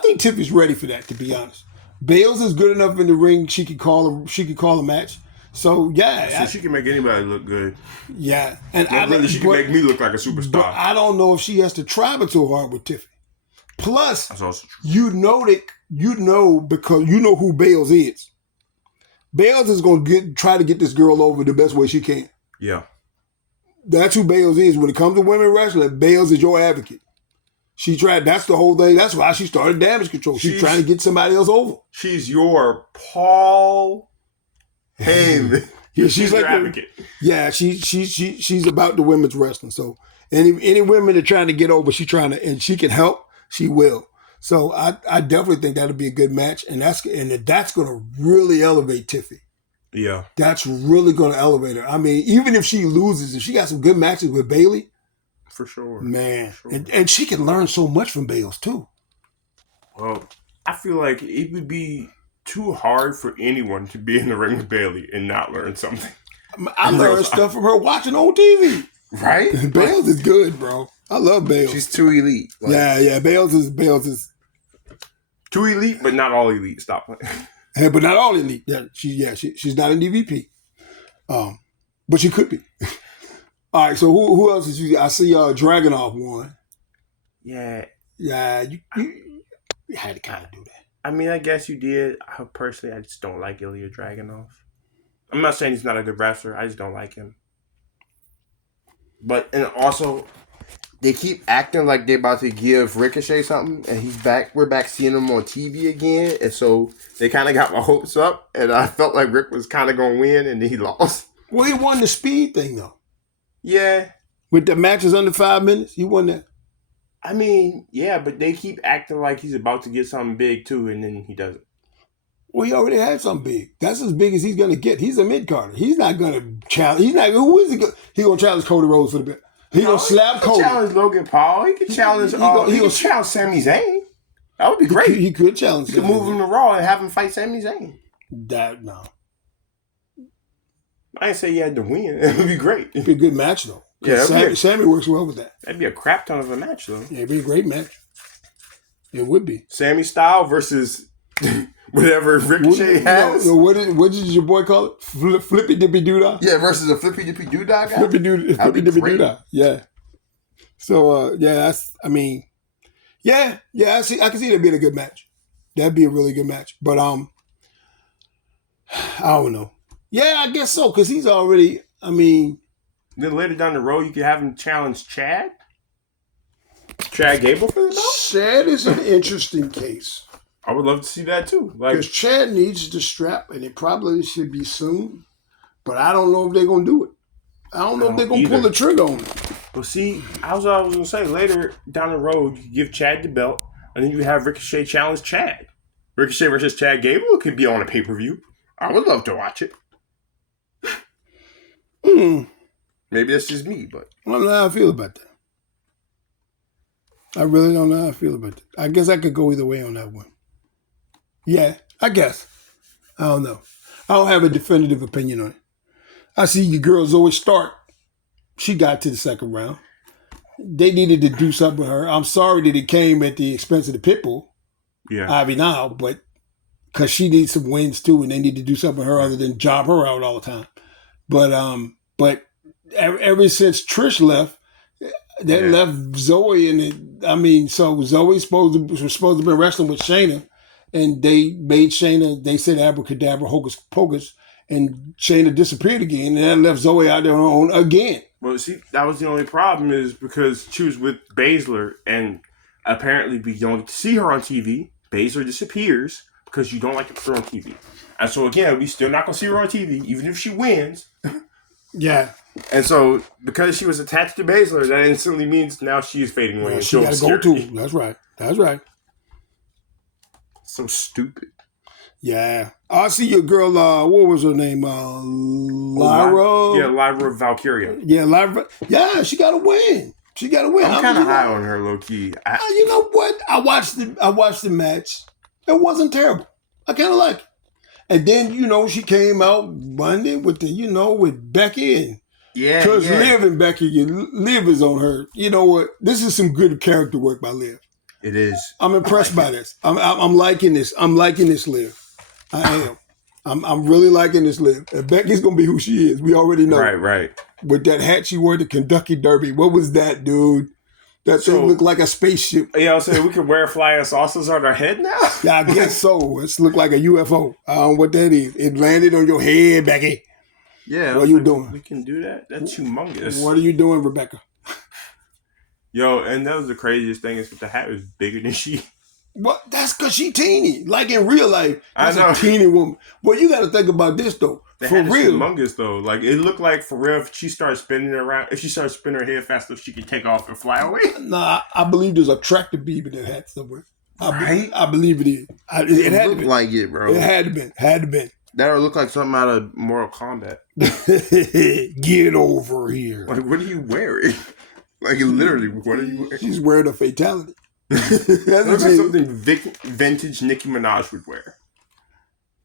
think Tiffy's ready for that. To be honest, Bales is good enough in the ring. She could call a match. So yeah, So she can make anybody look good. yeah. And She can make me look like a superstar. But I don't know if she has to try too hard with Tiffy. Plus, That's also true. because you know who Bales is. Bales is going to try to get this girl over the best way she can. Yeah. That's who Bales is. When it comes to women wrestling, Bales is your advocate. She tried. That's the whole thing. That's why she started Damage Control. She's trying to get somebody else over. She's your Paul Heyman. Yeah, she's like your advocate. Yeah, she's about the women's wrestling. So any women that are trying to get over, and she can help. She will. So I definitely think that'll be a good match, and that's going to really elevate Tiffy. Yeah, that's really going to elevate her. I mean, even if she loses, if she got some good matches with Bailey, for sure, man, for sure. And she can learn so much from Bales too. Well, I feel like it would be too hard for anyone to be in the ring with Bailey and not learn something. I learned stuff from her watching on TV. Right? Bales is good, bro. I love Bales. She's too elite. Like, yeah. Bales is too elite, but not all elite. Stop playing. Hey, but not all elite. She's not an EVP. But she could be. All right. So who else is you? I see Dragunov won. Yeah. Yeah. You had to kind of do that. I mean, I guess you did. Personally, I just don't like Ilya Dragunov. I'm not saying he's not a good wrestler. I just don't like him. But, and also, they keep acting like they're about to give Ricochet something, and he's back. We're back seeing him on TV again, and so they kind of got my hopes up, and I felt like Rick was kind of going to win, and then he lost. Well, he won the speed thing, though. Yeah. With the matches under 5 minutes, he won that. I mean, yeah, but they keep acting like he's about to get something big, too, and then he doesn't. Well, he already had something big. That's as big as he's going to get. He's a mid-carder. He's not going to challenge. He's not. Who is he? He going to challenge Cody Rhodes for the bit. He going to slap Cody. He can challenge Logan Paul. He can challenge. He can challenge Sami Zayn. That would be great. He could challenge. You could move him to Raw and have him fight Sami Zayn. No. I didn't say you had to win. It would be great. It'd be a good match though. Yeah, Sammy works well with that. That'd be a crap ton of a match though. Yeah, it'd be a great match. It would be. Sammy style versus whatever Ricochet has. What did your boy call it? Flippy dippy doodah? Yeah, versus a flippy dippy doodah guy. Flippy dippy doodah. Yeah. So I can see that being a good match. That'd be a really good match. But I don't know. Yeah, I guess so, because he's already, Then later down the road, you could have him challenge Chad Gable for the belt? Chad is an interesting case. I would love to see that too. Because Chad needs the strap, and it probably should be soon. But I don't know if they're going to do it. I don't know if they're going to pull the trigger on it. But see, I was going to say, later down the road, you give Chad the belt, and then you have Ricochet challenge Chad. Ricochet versus Chad Gable could be on a pay-per-view. I would love to watch it. Maybe that's just me, but I don't know how I feel about that. I really don't know how I feel about that. I guess I could go either way on that one. Yeah, I guess. I don't know. I don't have a definitive opinion on it. I see your girl Zoe Stark. She got to the second round. They needed to do something with her. I'm sorry that it came at the expense of the Pitbull. Yeah. Ivy now, but because she needs some wins too, and they need to do something with her other than job her out all the time. But ever since Trish left, they left Zoe, and so Zoe was supposed to be wrestling with Shayna, and they made Shayna. They said abracadabra, hocus pocus, and Shayna disappeared again, and that left Zoe out there on her own again. Well, see, that was the only problem is because she was with Baszler, and apparently we don't get to see her on TV. Baszler disappears because you don't like to put her on TV. And so, again, we still not going to see her on TV, even if she wins. Yeah. And so, because she was attached to Baszler, that instantly means now she is fading away. Well, she got to go too. That's right. So stupid. Yeah. I see your girl, what was her name? Lyra? Yeah, Lyra Valkyria. Yeah, Lyra. Yeah, she got to win. She got to win. I'm kind of high on her, low key. You know what? I watched the match. It wasn't terrible. I kind of like it. And then she came out Monday with with Becky and because Liv and Becky, Liv is on her. You know what? This is some good character work by Liv. It is. I'm impressed by this. I'm liking this. I'm liking this Liv. I am. I'm really liking this Liv. And Becky's gonna be who she is. We already know. Right. With that hat she wore, the Kentucky Derby. What was that, dude? That thing looked like a spaceship. Yeah, I was saying we could wear flying saucers on our head now? Yeah, I guess so. It's looked like a UFO. I don't know what that is. It landed on your head, Becky. Yeah. What are you doing? We can do that? That's humongous. What are you doing, Rebecca? Yo, and that was the craziest thing is that the hat was bigger than she. What? That's because she teeny. Like in real life, that's I know. a teeny woman. Well, you got to think about this, though. The for hat real. is humongous, though. Like, it looked like, for real, if she started spinning it around, if she started spinning her head fast enough, she could take off and fly away. Nah, I believe there's a tractor beam in that hat somewhere. Right? I believe it is. It had to be. Like it, bro. It had to be. That would look like something out of Mortal Kombat. Get over here. Like, what are you wearing? Like, literally, what are you wearing? She's wearing a fatality. That's like something vintage Nicki Minaj would wear.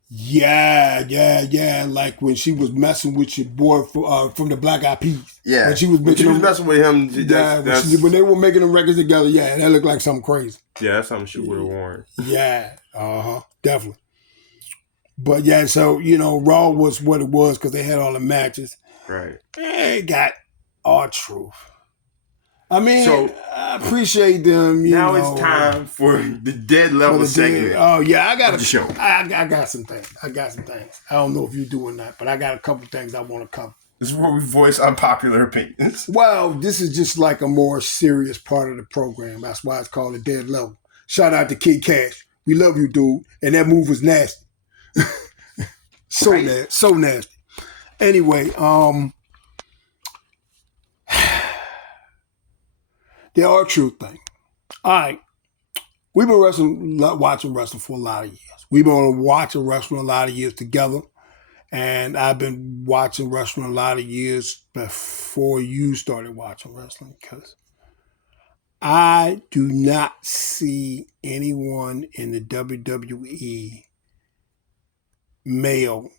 Yeah. Like when she was messing with your boy from the Black Eyed Peas. Yeah. When she was messing with him. When they were making them records together, yeah, that looked like something crazy. Yeah, that's something she would have worn. Yeah. Definitely. But yeah, so, Raw was what it was because they had all the matches. Right. It got R-Truth. I mean, I appreciate them. Now it's time for the dead level segment. Oh yeah, I got the show. I got some things. I don't know if you're doing that, but I got a couple things I want to cover. This is where we voice unpopular opinions. Well, this is just like a more serious part of the program. That's why it's called a dead level. Shout out to Kid Cash. We love you, dude. And that move was nasty. So nasty. Anyway, the R-Truth thing. All right. We've been watching wrestling for a lot of years. We've been watching wrestling a lot of years together. And I've been watching wrestling a lot of years before you started watching wrestling because I do not see anyone in the WWE male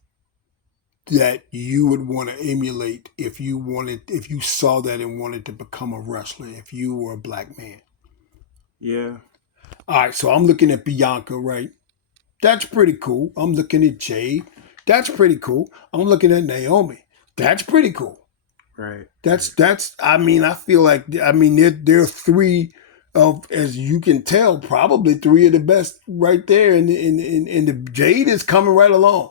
that you would want to emulate if you saw that and wanted to become a wrestler, if you were a black man. Yeah. All right, so I'm looking at Bianca, right? That's pretty cool. I'm looking at Jade. That's pretty cool. I'm looking at Naomi. That's pretty cool. Right. That's I mean, I feel like they're three of, as you can tell, probably three of the best right there, and the Jade is coming right along.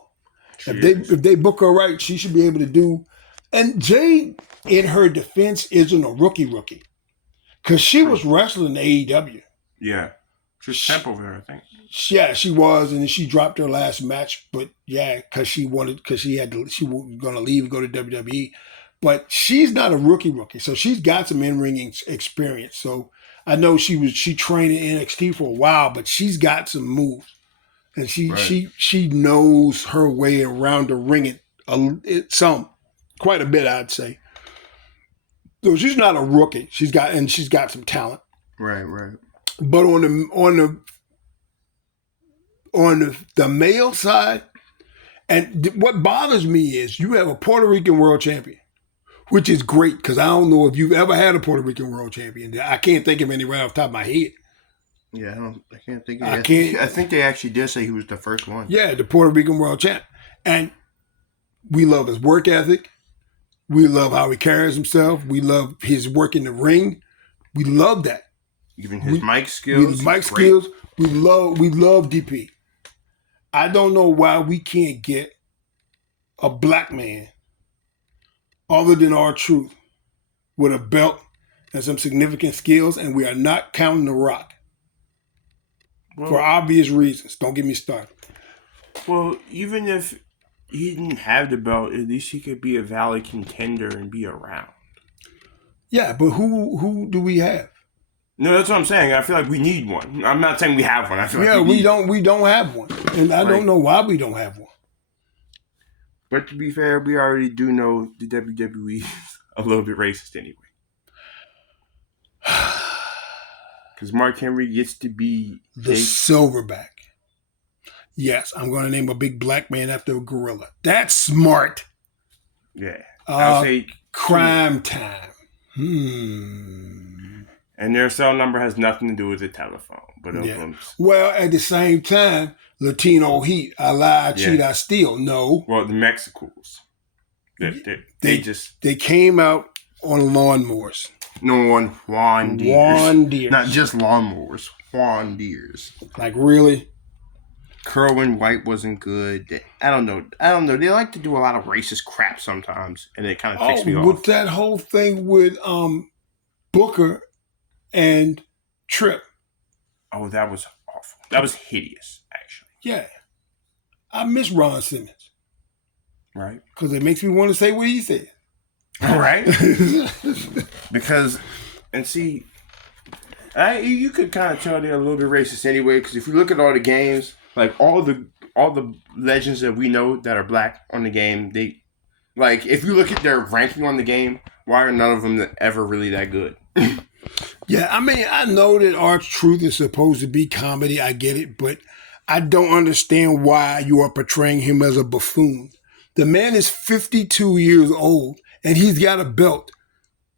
If they book her right, she should be able to do. And Jade, in her defense, isn't a rookie, because she was wrestling in AEW. Yeah, she's temp over there, I think. Yeah, she was, and then she dropped her last match. But yeah, because she was going to leave and go to WWE. But she's not a rookie, so she's got some in-ring experience. So I know she trained in NXT for a while, but she's got some moves. And she knows her way around the ring quite a bit, I'd say. So she's not a rookie. She's got some talent. Right. But on the male side, and what bothers me is you have a Puerto Rican world champion, which is great because I don't know if you've ever had a Puerto Rican world champion. I can't think of any right off the top of my head. Yeah, I can't think of it. I think they actually did say he was the first one. Yeah, the Puerto Rican world champ. And we love his work ethic. We love how he carries himself. We love his work in the ring. We love that. Even his mic skills. We love DP. I don't know why we can't get a black man other than R-Truth with a belt and some significant skills, and we are not counting The Rock. Well, for obvious reasons. Don't get me started. Well, even if he didn't have the belt, at least he could be a valid contender and be around. Yeah, but who do we have? No, that's what I'm saying. I feel like we need one. I'm not saying we have one. I feel like we don't have one. And I don't know why we don't have one. But to be fair, we already do know the WWE is a little bit racist anyway. Because Mark Henry gets to be the silverback. Yes, I'm going to name a big black man after a gorilla. That's smart. Yeah. I'll say crime time. And their cell number has nothing to do with the telephone. But well, at the same time, Latino heat. I lie, I cheat, I steal. No. Well, the Mexicals. They came out on lawnmowers. No, on Juan Deers. Juan Deers. Not just lawnmowers. Juan Deers. Like, really? Kerwin White wasn't good. I don't know. They like to do a lot of racist crap sometimes, and it kind of ticks me off. With that whole thing with Booker and Tripp. Oh, that was awful. That was hideous, actually. Yeah. I miss Ron Simmons. Right. Because it makes me want to say what he said. Right? Because, and see, you could kind of tell they're a little bit racist anyway, because if you look at all the games, like all the legends that we know that are black on the game, they, like, if you look at their ranking on the game, why are none of them ever really that good? Yeah, I mean, I know that R-Truth is supposed to be comedy. I get it, but I don't understand why you are portraying him as a buffoon. The man is 52 years old, and he's got a belt,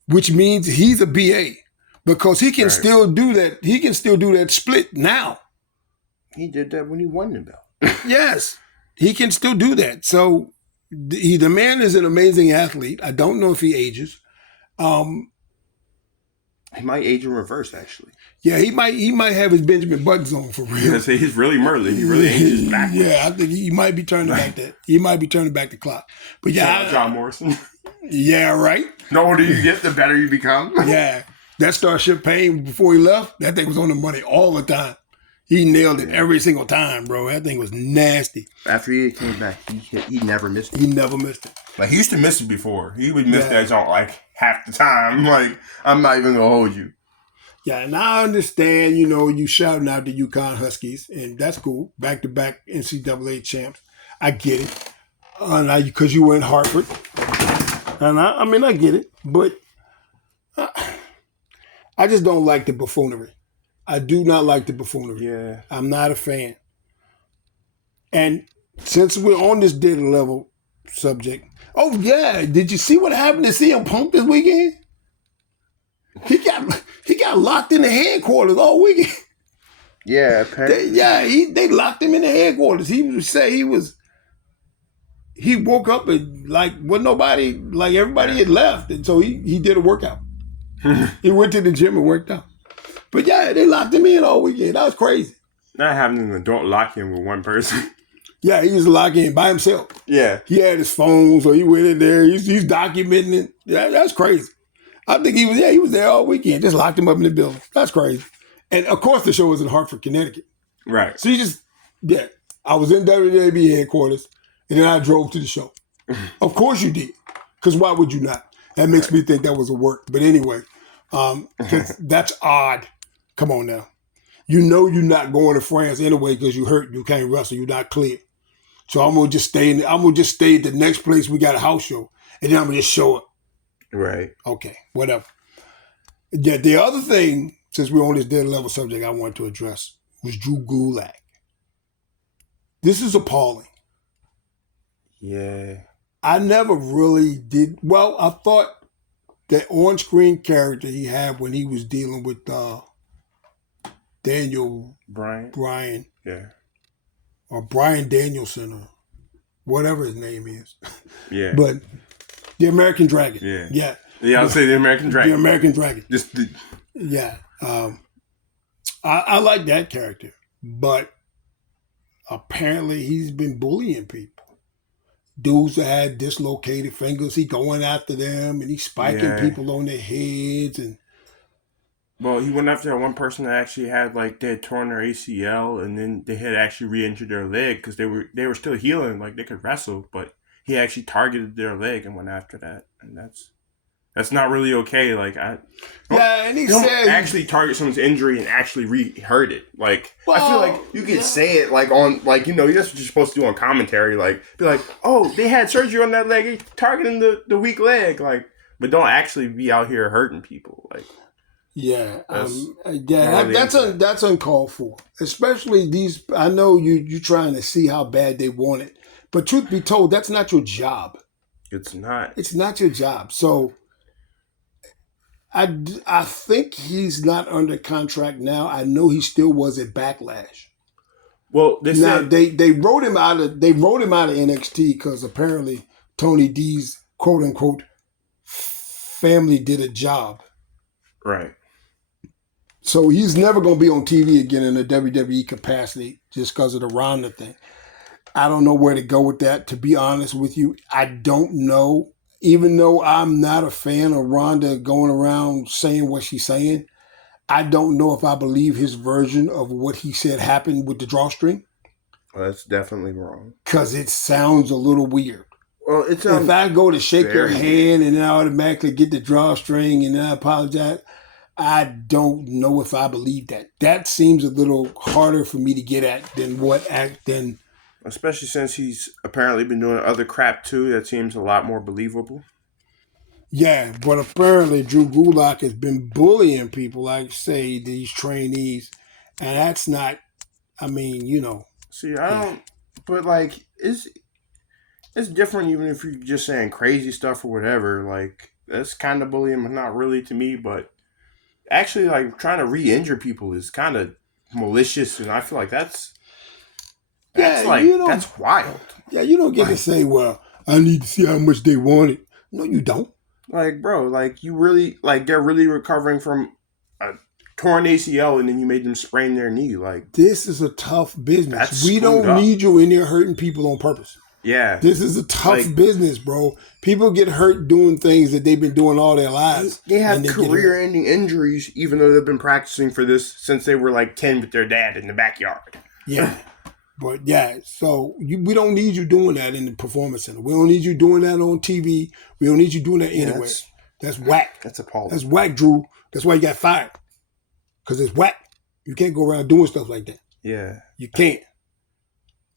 which means he's a BA, because he can still do that. He can still do that split now. He did that when he won the belt. Yes, he can still do that. So the man is an amazing athlete. I don't know if he ages. He might age in reverse, actually. Yeah, he might have his Benjamin Buttons on for real. He's really Merlin. He really ages backwards. Yeah, I think he might be turning back that. He might be turning back the clock. But yeah, John Morrison. Yeah, right. The older you get, the better you become. Yeah, that Starship Pain before he left, that thing was on the money all the time. He nailed it every single time, bro. That thing was nasty. After he came back, he never missed it. He never missed it. Like, he used to miss it before. He would miss that joint like half the time. Like, I'm not even going to hold you. Yeah, and I understand, you shouting out the UConn Huskies, and that's cool. Back-to-back NCAA champs. I get it. Because you were in Hartford. And I get it. But I just don't like the buffoonery. I do not like the buffoonery. Yeah. I'm not a fan. And since we're on this dead level subject, oh yeah, did you see what happened to CM Punk this weekend? He got locked in the headquarters all weekend. Yeah, apparently. They locked him in the headquarters. He woke up and everybody had left, and so he did a workout. He went to the gym and worked out. But yeah, they locked him in all weekend. That was crazy. Not having an adult lock in with one person. Yeah, he was locked in by himself. Yeah. He had his phone, so he went in there. He's documenting it. Yeah, that's crazy. I think he was there all weekend. Just locked him up in the building. That's crazy. And of course the show was in Hartford, Connecticut. Right. So I was in WWE headquarters, and then I drove to the show. Of course you did. Because why would you not? That makes me think that was a work. But anyway, that's odd. Come on now. You're not going to France anyway because you hurt. You can't wrestle. You're not clear. So I'm gonna just stay at the next place we got a house show, and then I'm gonna just show up. Right. Okay. Whatever. Yeah. The other thing, since we're on this dead level subject, I wanted to address was Drew Gulak. This is appalling. Yeah. I never really did. Well, I thought that on-screen character he had when he was dealing with Daniel Bryan. Yeah. Or Brian Danielson or whatever his name is. Yeah. But the American Dragon. Yeah. Yeah. Yeah, I'll say the American Dragon. The American Dragon. Yeah. I like that character. But apparently he's been bullying people. Dudes that had dislocated fingers, he going after them and he's spiking people on their heads. And well, he went after that one person that actually had they had torn their ACL and then they had actually re-injured their leg because they were still healing, like they could wrestle, but he actually targeted their leg and went after that, and that's not really okay. And he said actually target someone's injury and actually hurt it. I feel like you could say it on that's what you're supposed to do on commentary. Be like, oh, they had surgery on that leg, targeting the weak leg. But don't actually be out here hurting people. Yeah, Not really into that. that's uncalled for. Especially these. I know you trying to see how bad they want it, but truth be told, that's not your job. It's not. It's not your job. So I think he's not under contract now. I know he still was at Backlash. Well, they Now said they wrote him out of NXT because apparently Tony D's quote unquote family did a job. right. So he's never going to be on TV again in a WWE capacity just because of the Ronda thing. I don't know where to go with that, to be honest with you. I don't know. Even though I'm not a fan of Ronda going around saying what she's saying, I don't know if I believe his version of what he said happened with the drawstring Well, that's definitely wrong. because it sounds a little weird. Well, it If sounds I go to shake your very hand and then I automatically get the drawstring and then I apologize, I don't know if I believe that. That seems a little harder for me to get at than especially since he's apparently been doing other crap too. That seems a lot more believable. yeah. But apparently Drew Gulak has been bullying people, like say these trainees, and that's not. I mean, See, I don't. But like, it's different even if you're just saying crazy stuff or whatever. Like that's kind of bullying, but not really to me. But actually, like trying to re-injure people is kind of malicious, and I feel like that's yeah. that's wild. Yeah, you don't get to say, well, I need to see how much they want it. No, you don't. Like, bro, like you really like they're really recovering from a torn ACL, and then you made them sprain their knee. Like This is a tough business. That's We screwed don't up. need you in there hurting people on purpose. yeah, This is a tough Like- business, bro. People get hurt doing things that they've been doing all their lives. they have and they get hurt. career-ending injuries, even though they've been practicing for this since they were like 10 with their dad in the backyard. Yeah. But yeah, so we don't need you doing that in the performance center. We don't need you doing that on TV. We don't need you doing that anywhere. That's whack. That's appalling. That's whack, Drew. That's why you got fired. Because it's whack. You can't go around doing stuff like that. Yeah. You can't.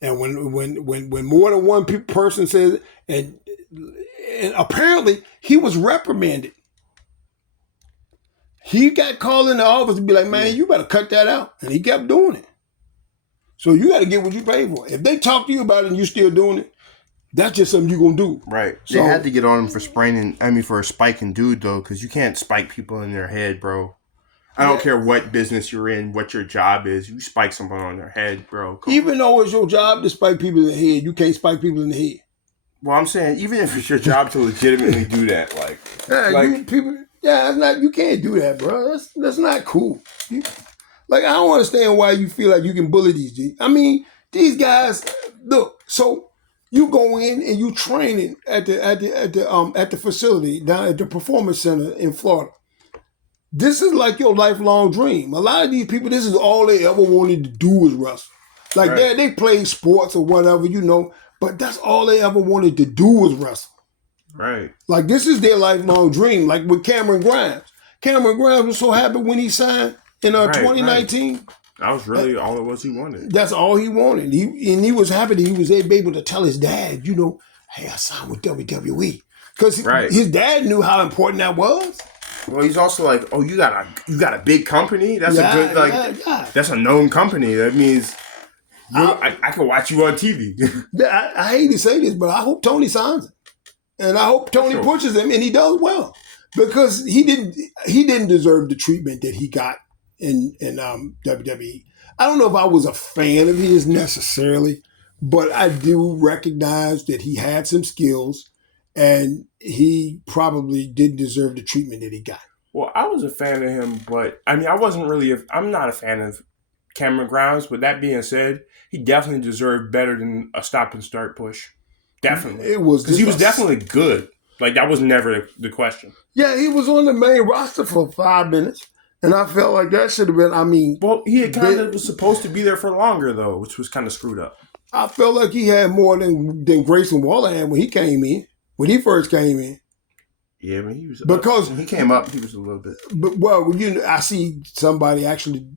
And when more than one person says it, and apparently he was reprimanded. He got called in the office to be like, man, you better cut that out. And he kept doing it. So you got to get what you pay for. If they talk to you about it and you still doing it, that's just something you're going to do. Right. So- They had to get on him for for spiking dude, though, because you can't spike people in their head, bro. I don't care what business you're in, what your job is. You spike someone on their head, bro. Even though it's your job to spike people in the head, you can't spike people in the head. Well, I'm saying, even if it's your job to legitimately do that, like, That's not. You can't do that, bro. That's not cool. I don't understand why you feel like you can bully these G. I mean, these guys. Look, so you go in and you training at the facility down at the performance center in Florida. This is like your lifelong dream. A lot of these people, this is all they ever wanted to do was wrestle. Like Right. they play sports or whatever, but that's all they ever wanted to do was wrestle. right. Like this is their lifelong dream. Like with Cameron Grimes. Cameron Grimes was so happy when he signed in 2019. That was really all it was he wanted. That's all he wanted. He was happy that he was able to tell his dad, hey, I signed with WWE. Because Right. his dad knew how important that was. Well, he's also like, oh, you got a big company? That's a good, yeah. that's a known company. That means I can watch you on TV. Yeah, I hate to say this, but I hope Tony signs it. And I hope Tony Sure. pushes him and he does well. Because he didn't deserve the treatment that he got in WWE. I don't know if I was a fan of his necessarily, but I do recognize that he had some skills and he probably didn't deserve the treatment that he got. Well, I was a fan of him, but I mean, I'm not a fan of Cameron Grimes. But that being said, he definitely deserved better than a stop and start push. Definitely. It was Because he was just definitely good. Like, that was never the question. Yeah, he was on the main roster for 5 minutes. And I felt like that should have been, Well, he had kind of was supposed to be there for longer, though, which was kind of screwed up. I felt like he had more than Grayson Waller had when he came in, when he first came in. Yeah, I mean, he was Because- when he came up, he was a little bit. But I see somebody actually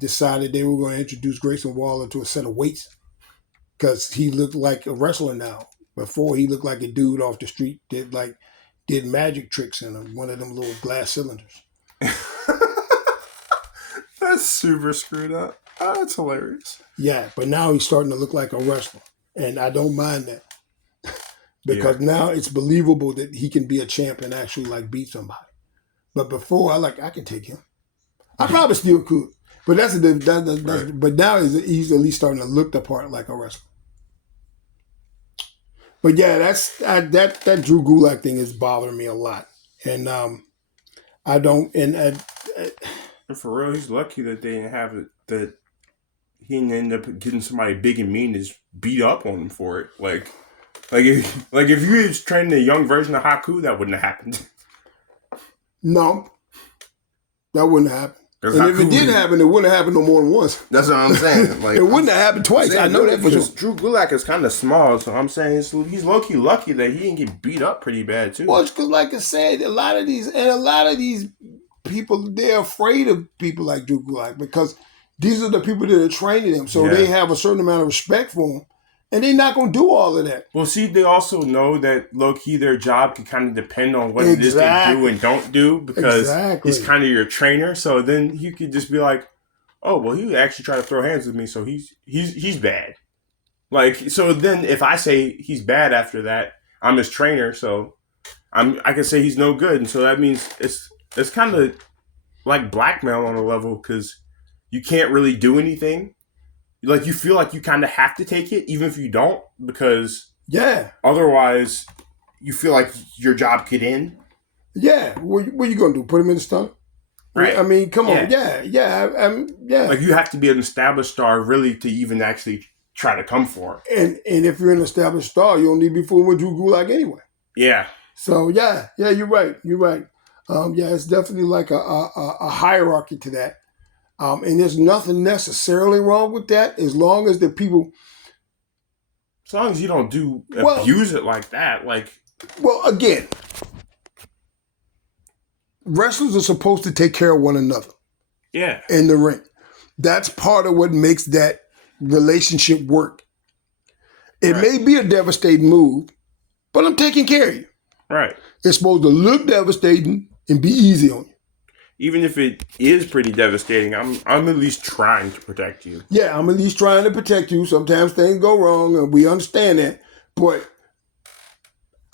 decided they were going to introduce Grayson Waller to a set of weights because he looked like a wrestler now. Before he looked like a dude off the street that did magic tricks in one of them little glass cylinders. That's super screwed up. Oh, that's hilarious. Yeah, but now he's starting to look like a wrestler, and I don't mind that because now it's believable that he can be a champ and actually like beat somebody. But before, I can take him. I probably still could, but that's Right. but now he's at least starting to look the part like a wrestler. But yeah, that Drew Gulak thing is bothering me a lot, and I don't and And for real, he's lucky that they didn't have it. That he didn't end up getting somebody big and mean to just beat up on him for it. Like if you was training a young version of Haku, that wouldn't have happened. no, that wouldn't happen. And if Haku it did happen, it wouldn't happen no more than once. That's what I'm saying. Like It wouldn't have happened twice. I know that for sure. Drew Gulak is kind of small, so I'm saying he's low key lucky that he didn't get beat up pretty bad too. Well, it's because, like I said, a lot of these people, they're afraid of people like Drew Gulak because these are the people that are training them, so they have a certain amount of respect for him, and they're not going to do all of that. Well, see, they also know that low key their job can kind of depend on what it is they do and don't do because he's kind of your trainer. So then you could just be like, "Oh, well, he actually tried to throw hands with me, so he's bad." Like, so then if I say he's bad after that, I'm his trainer, so I can say he's no good, and so that means it's kind of like blackmail on a level because you can't really do anything. Like, you feel like you kind of have to take it, even if you don't, because otherwise you feel like your job could end. Yeah, what you gonna do? Put him in the stomach? Right. I mean, come on. Yeah. Like, you have to be an established star really to even actually try to come for him. And if you're an established star, you don't need to be fooling with Drew Gulak anyway. Yeah. So yeah, you're right. It's definitely like a hierarchy to that. And there's nothing necessarily wrong with that as long as the people. As long as you don't abuse it like that. Well, again, wrestlers are supposed to take care of one another. Yeah. In the ring. That's part of what makes that relationship work. It may be a devastating move, but I'm taking care of you. Right. It's supposed to look devastating and be easy on you. Even if it is pretty devastating, I'm at least trying to protect you. Yeah, I'm at least trying to protect you. Sometimes things go wrong, and we understand that. But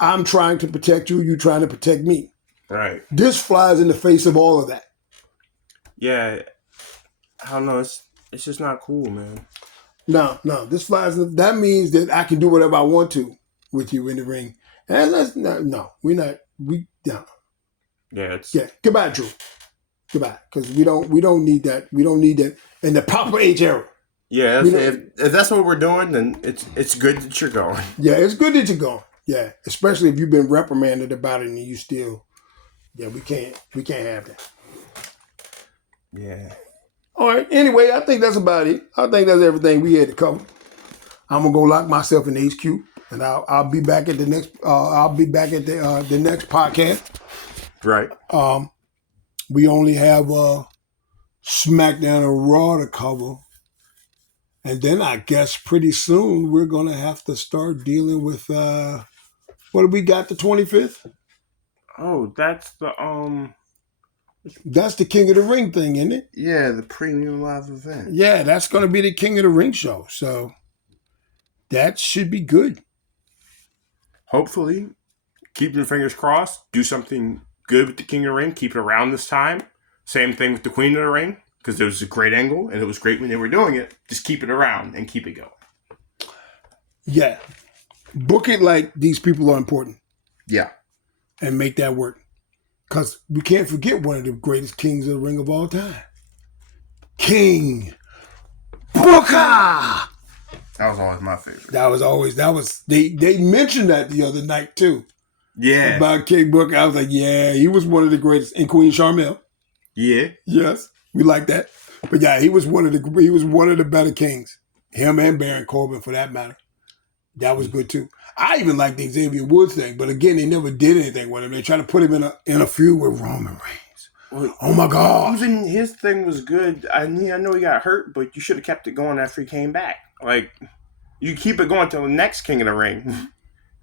I'm trying to protect you. You're trying to protect me. Right. This flies in the face of all of that. Yeah. I don't know. It's just not cool, man. No. This flies. That means that I can do whatever I want to with you in the ring. And let's no. We're not. Yeah. Goodbye, Drew. Goodbye, because we don't need that. We don't need that in the Papa H era. Yeah, if that's what we're doing, then it's good that you're going. Yeah, it's good that you're going. Yeah, especially if you've been reprimanded about it and you still. Yeah, we can't have that. Yeah. All right. Anyway, I think that's about it. I think that's everything we had to cover. I'm gonna go lock myself in HQ, and I'll be back at the next. I'll be back at the next podcast. Right. We only have SmackDown and Raw to cover. And then I guess pretty soon we're going to have to start dealing with, what do we got, the 25th? Oh, that's the, That's the King of the Ring thing, isn't it? Yeah, the premium live event. Yeah, that's going to be the King of the Ring show. So that should be good. Hopefully, keep your fingers crossed. Do something good with the King of the Ring. Keep it around this time. Same thing with the Queen of the Ring, because it was a great angle and it was great when they were doing it. Just keep it around and keep it going. Yeah. Book it like these people are important. Yeah. And make that work. Because we can't forget one of the greatest kings of the ring of all time. King Booker! That was always my favorite. They mentioned that the other night too. Yeah. About King Booker. I was like, yeah, he was one of the greatest. And Queen Charmel. Yeah. Yes. We like that. But yeah, he was one of the better kings. Him and Baron Corbin for that matter. That was good too. I even like the Xavier Woods thing, but again, they never did anything with him. They tried to put him in a feud with Roman Reigns. Well, oh my God. Even his thing was good. I know he got hurt, but you should have kept it going after he came back. Like, you keep it going till the next King of the Ring.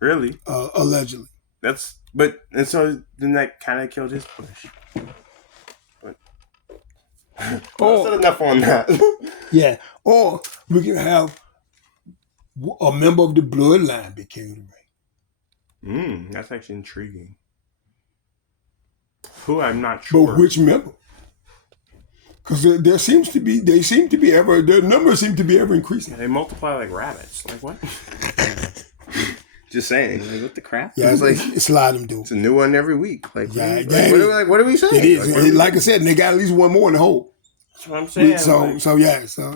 Really. Allegedly. And so then that kind of killed his push. But Well, that's enough on that. Yeah. Or we can have a member of the bloodline be king of the ring. That's actually intriguing. Who I'm not But sure. which member? Because their numbers seem to be ever increasing. Yeah, they multiply like rabbits. Like what? Just saying. Like, what the crap? Yeah, it's a lot of them do. It's a new one every week. Like, Yeah, what are we saying? It is. Like, Like I said, and they got at least one more in the hole. That's what I'm saying. So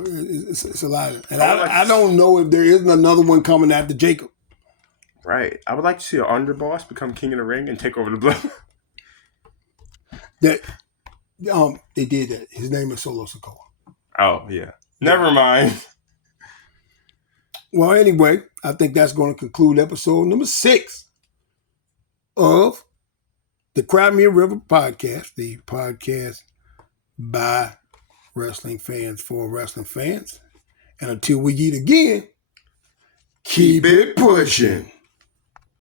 it's a lot of, and I don't know if there isn't another one coming after Jacob. Right. I would like to see an underboss become king of the ring and take over the blood. That they did that. His name is Solo Sikoa. Oh yeah. Never mind. Well, anyway, I think that's going to conclude episode number 6 of the Cry Me a River podcast, the podcast by wrestling fans for wrestling fans. And until we eat again, keep it pushing.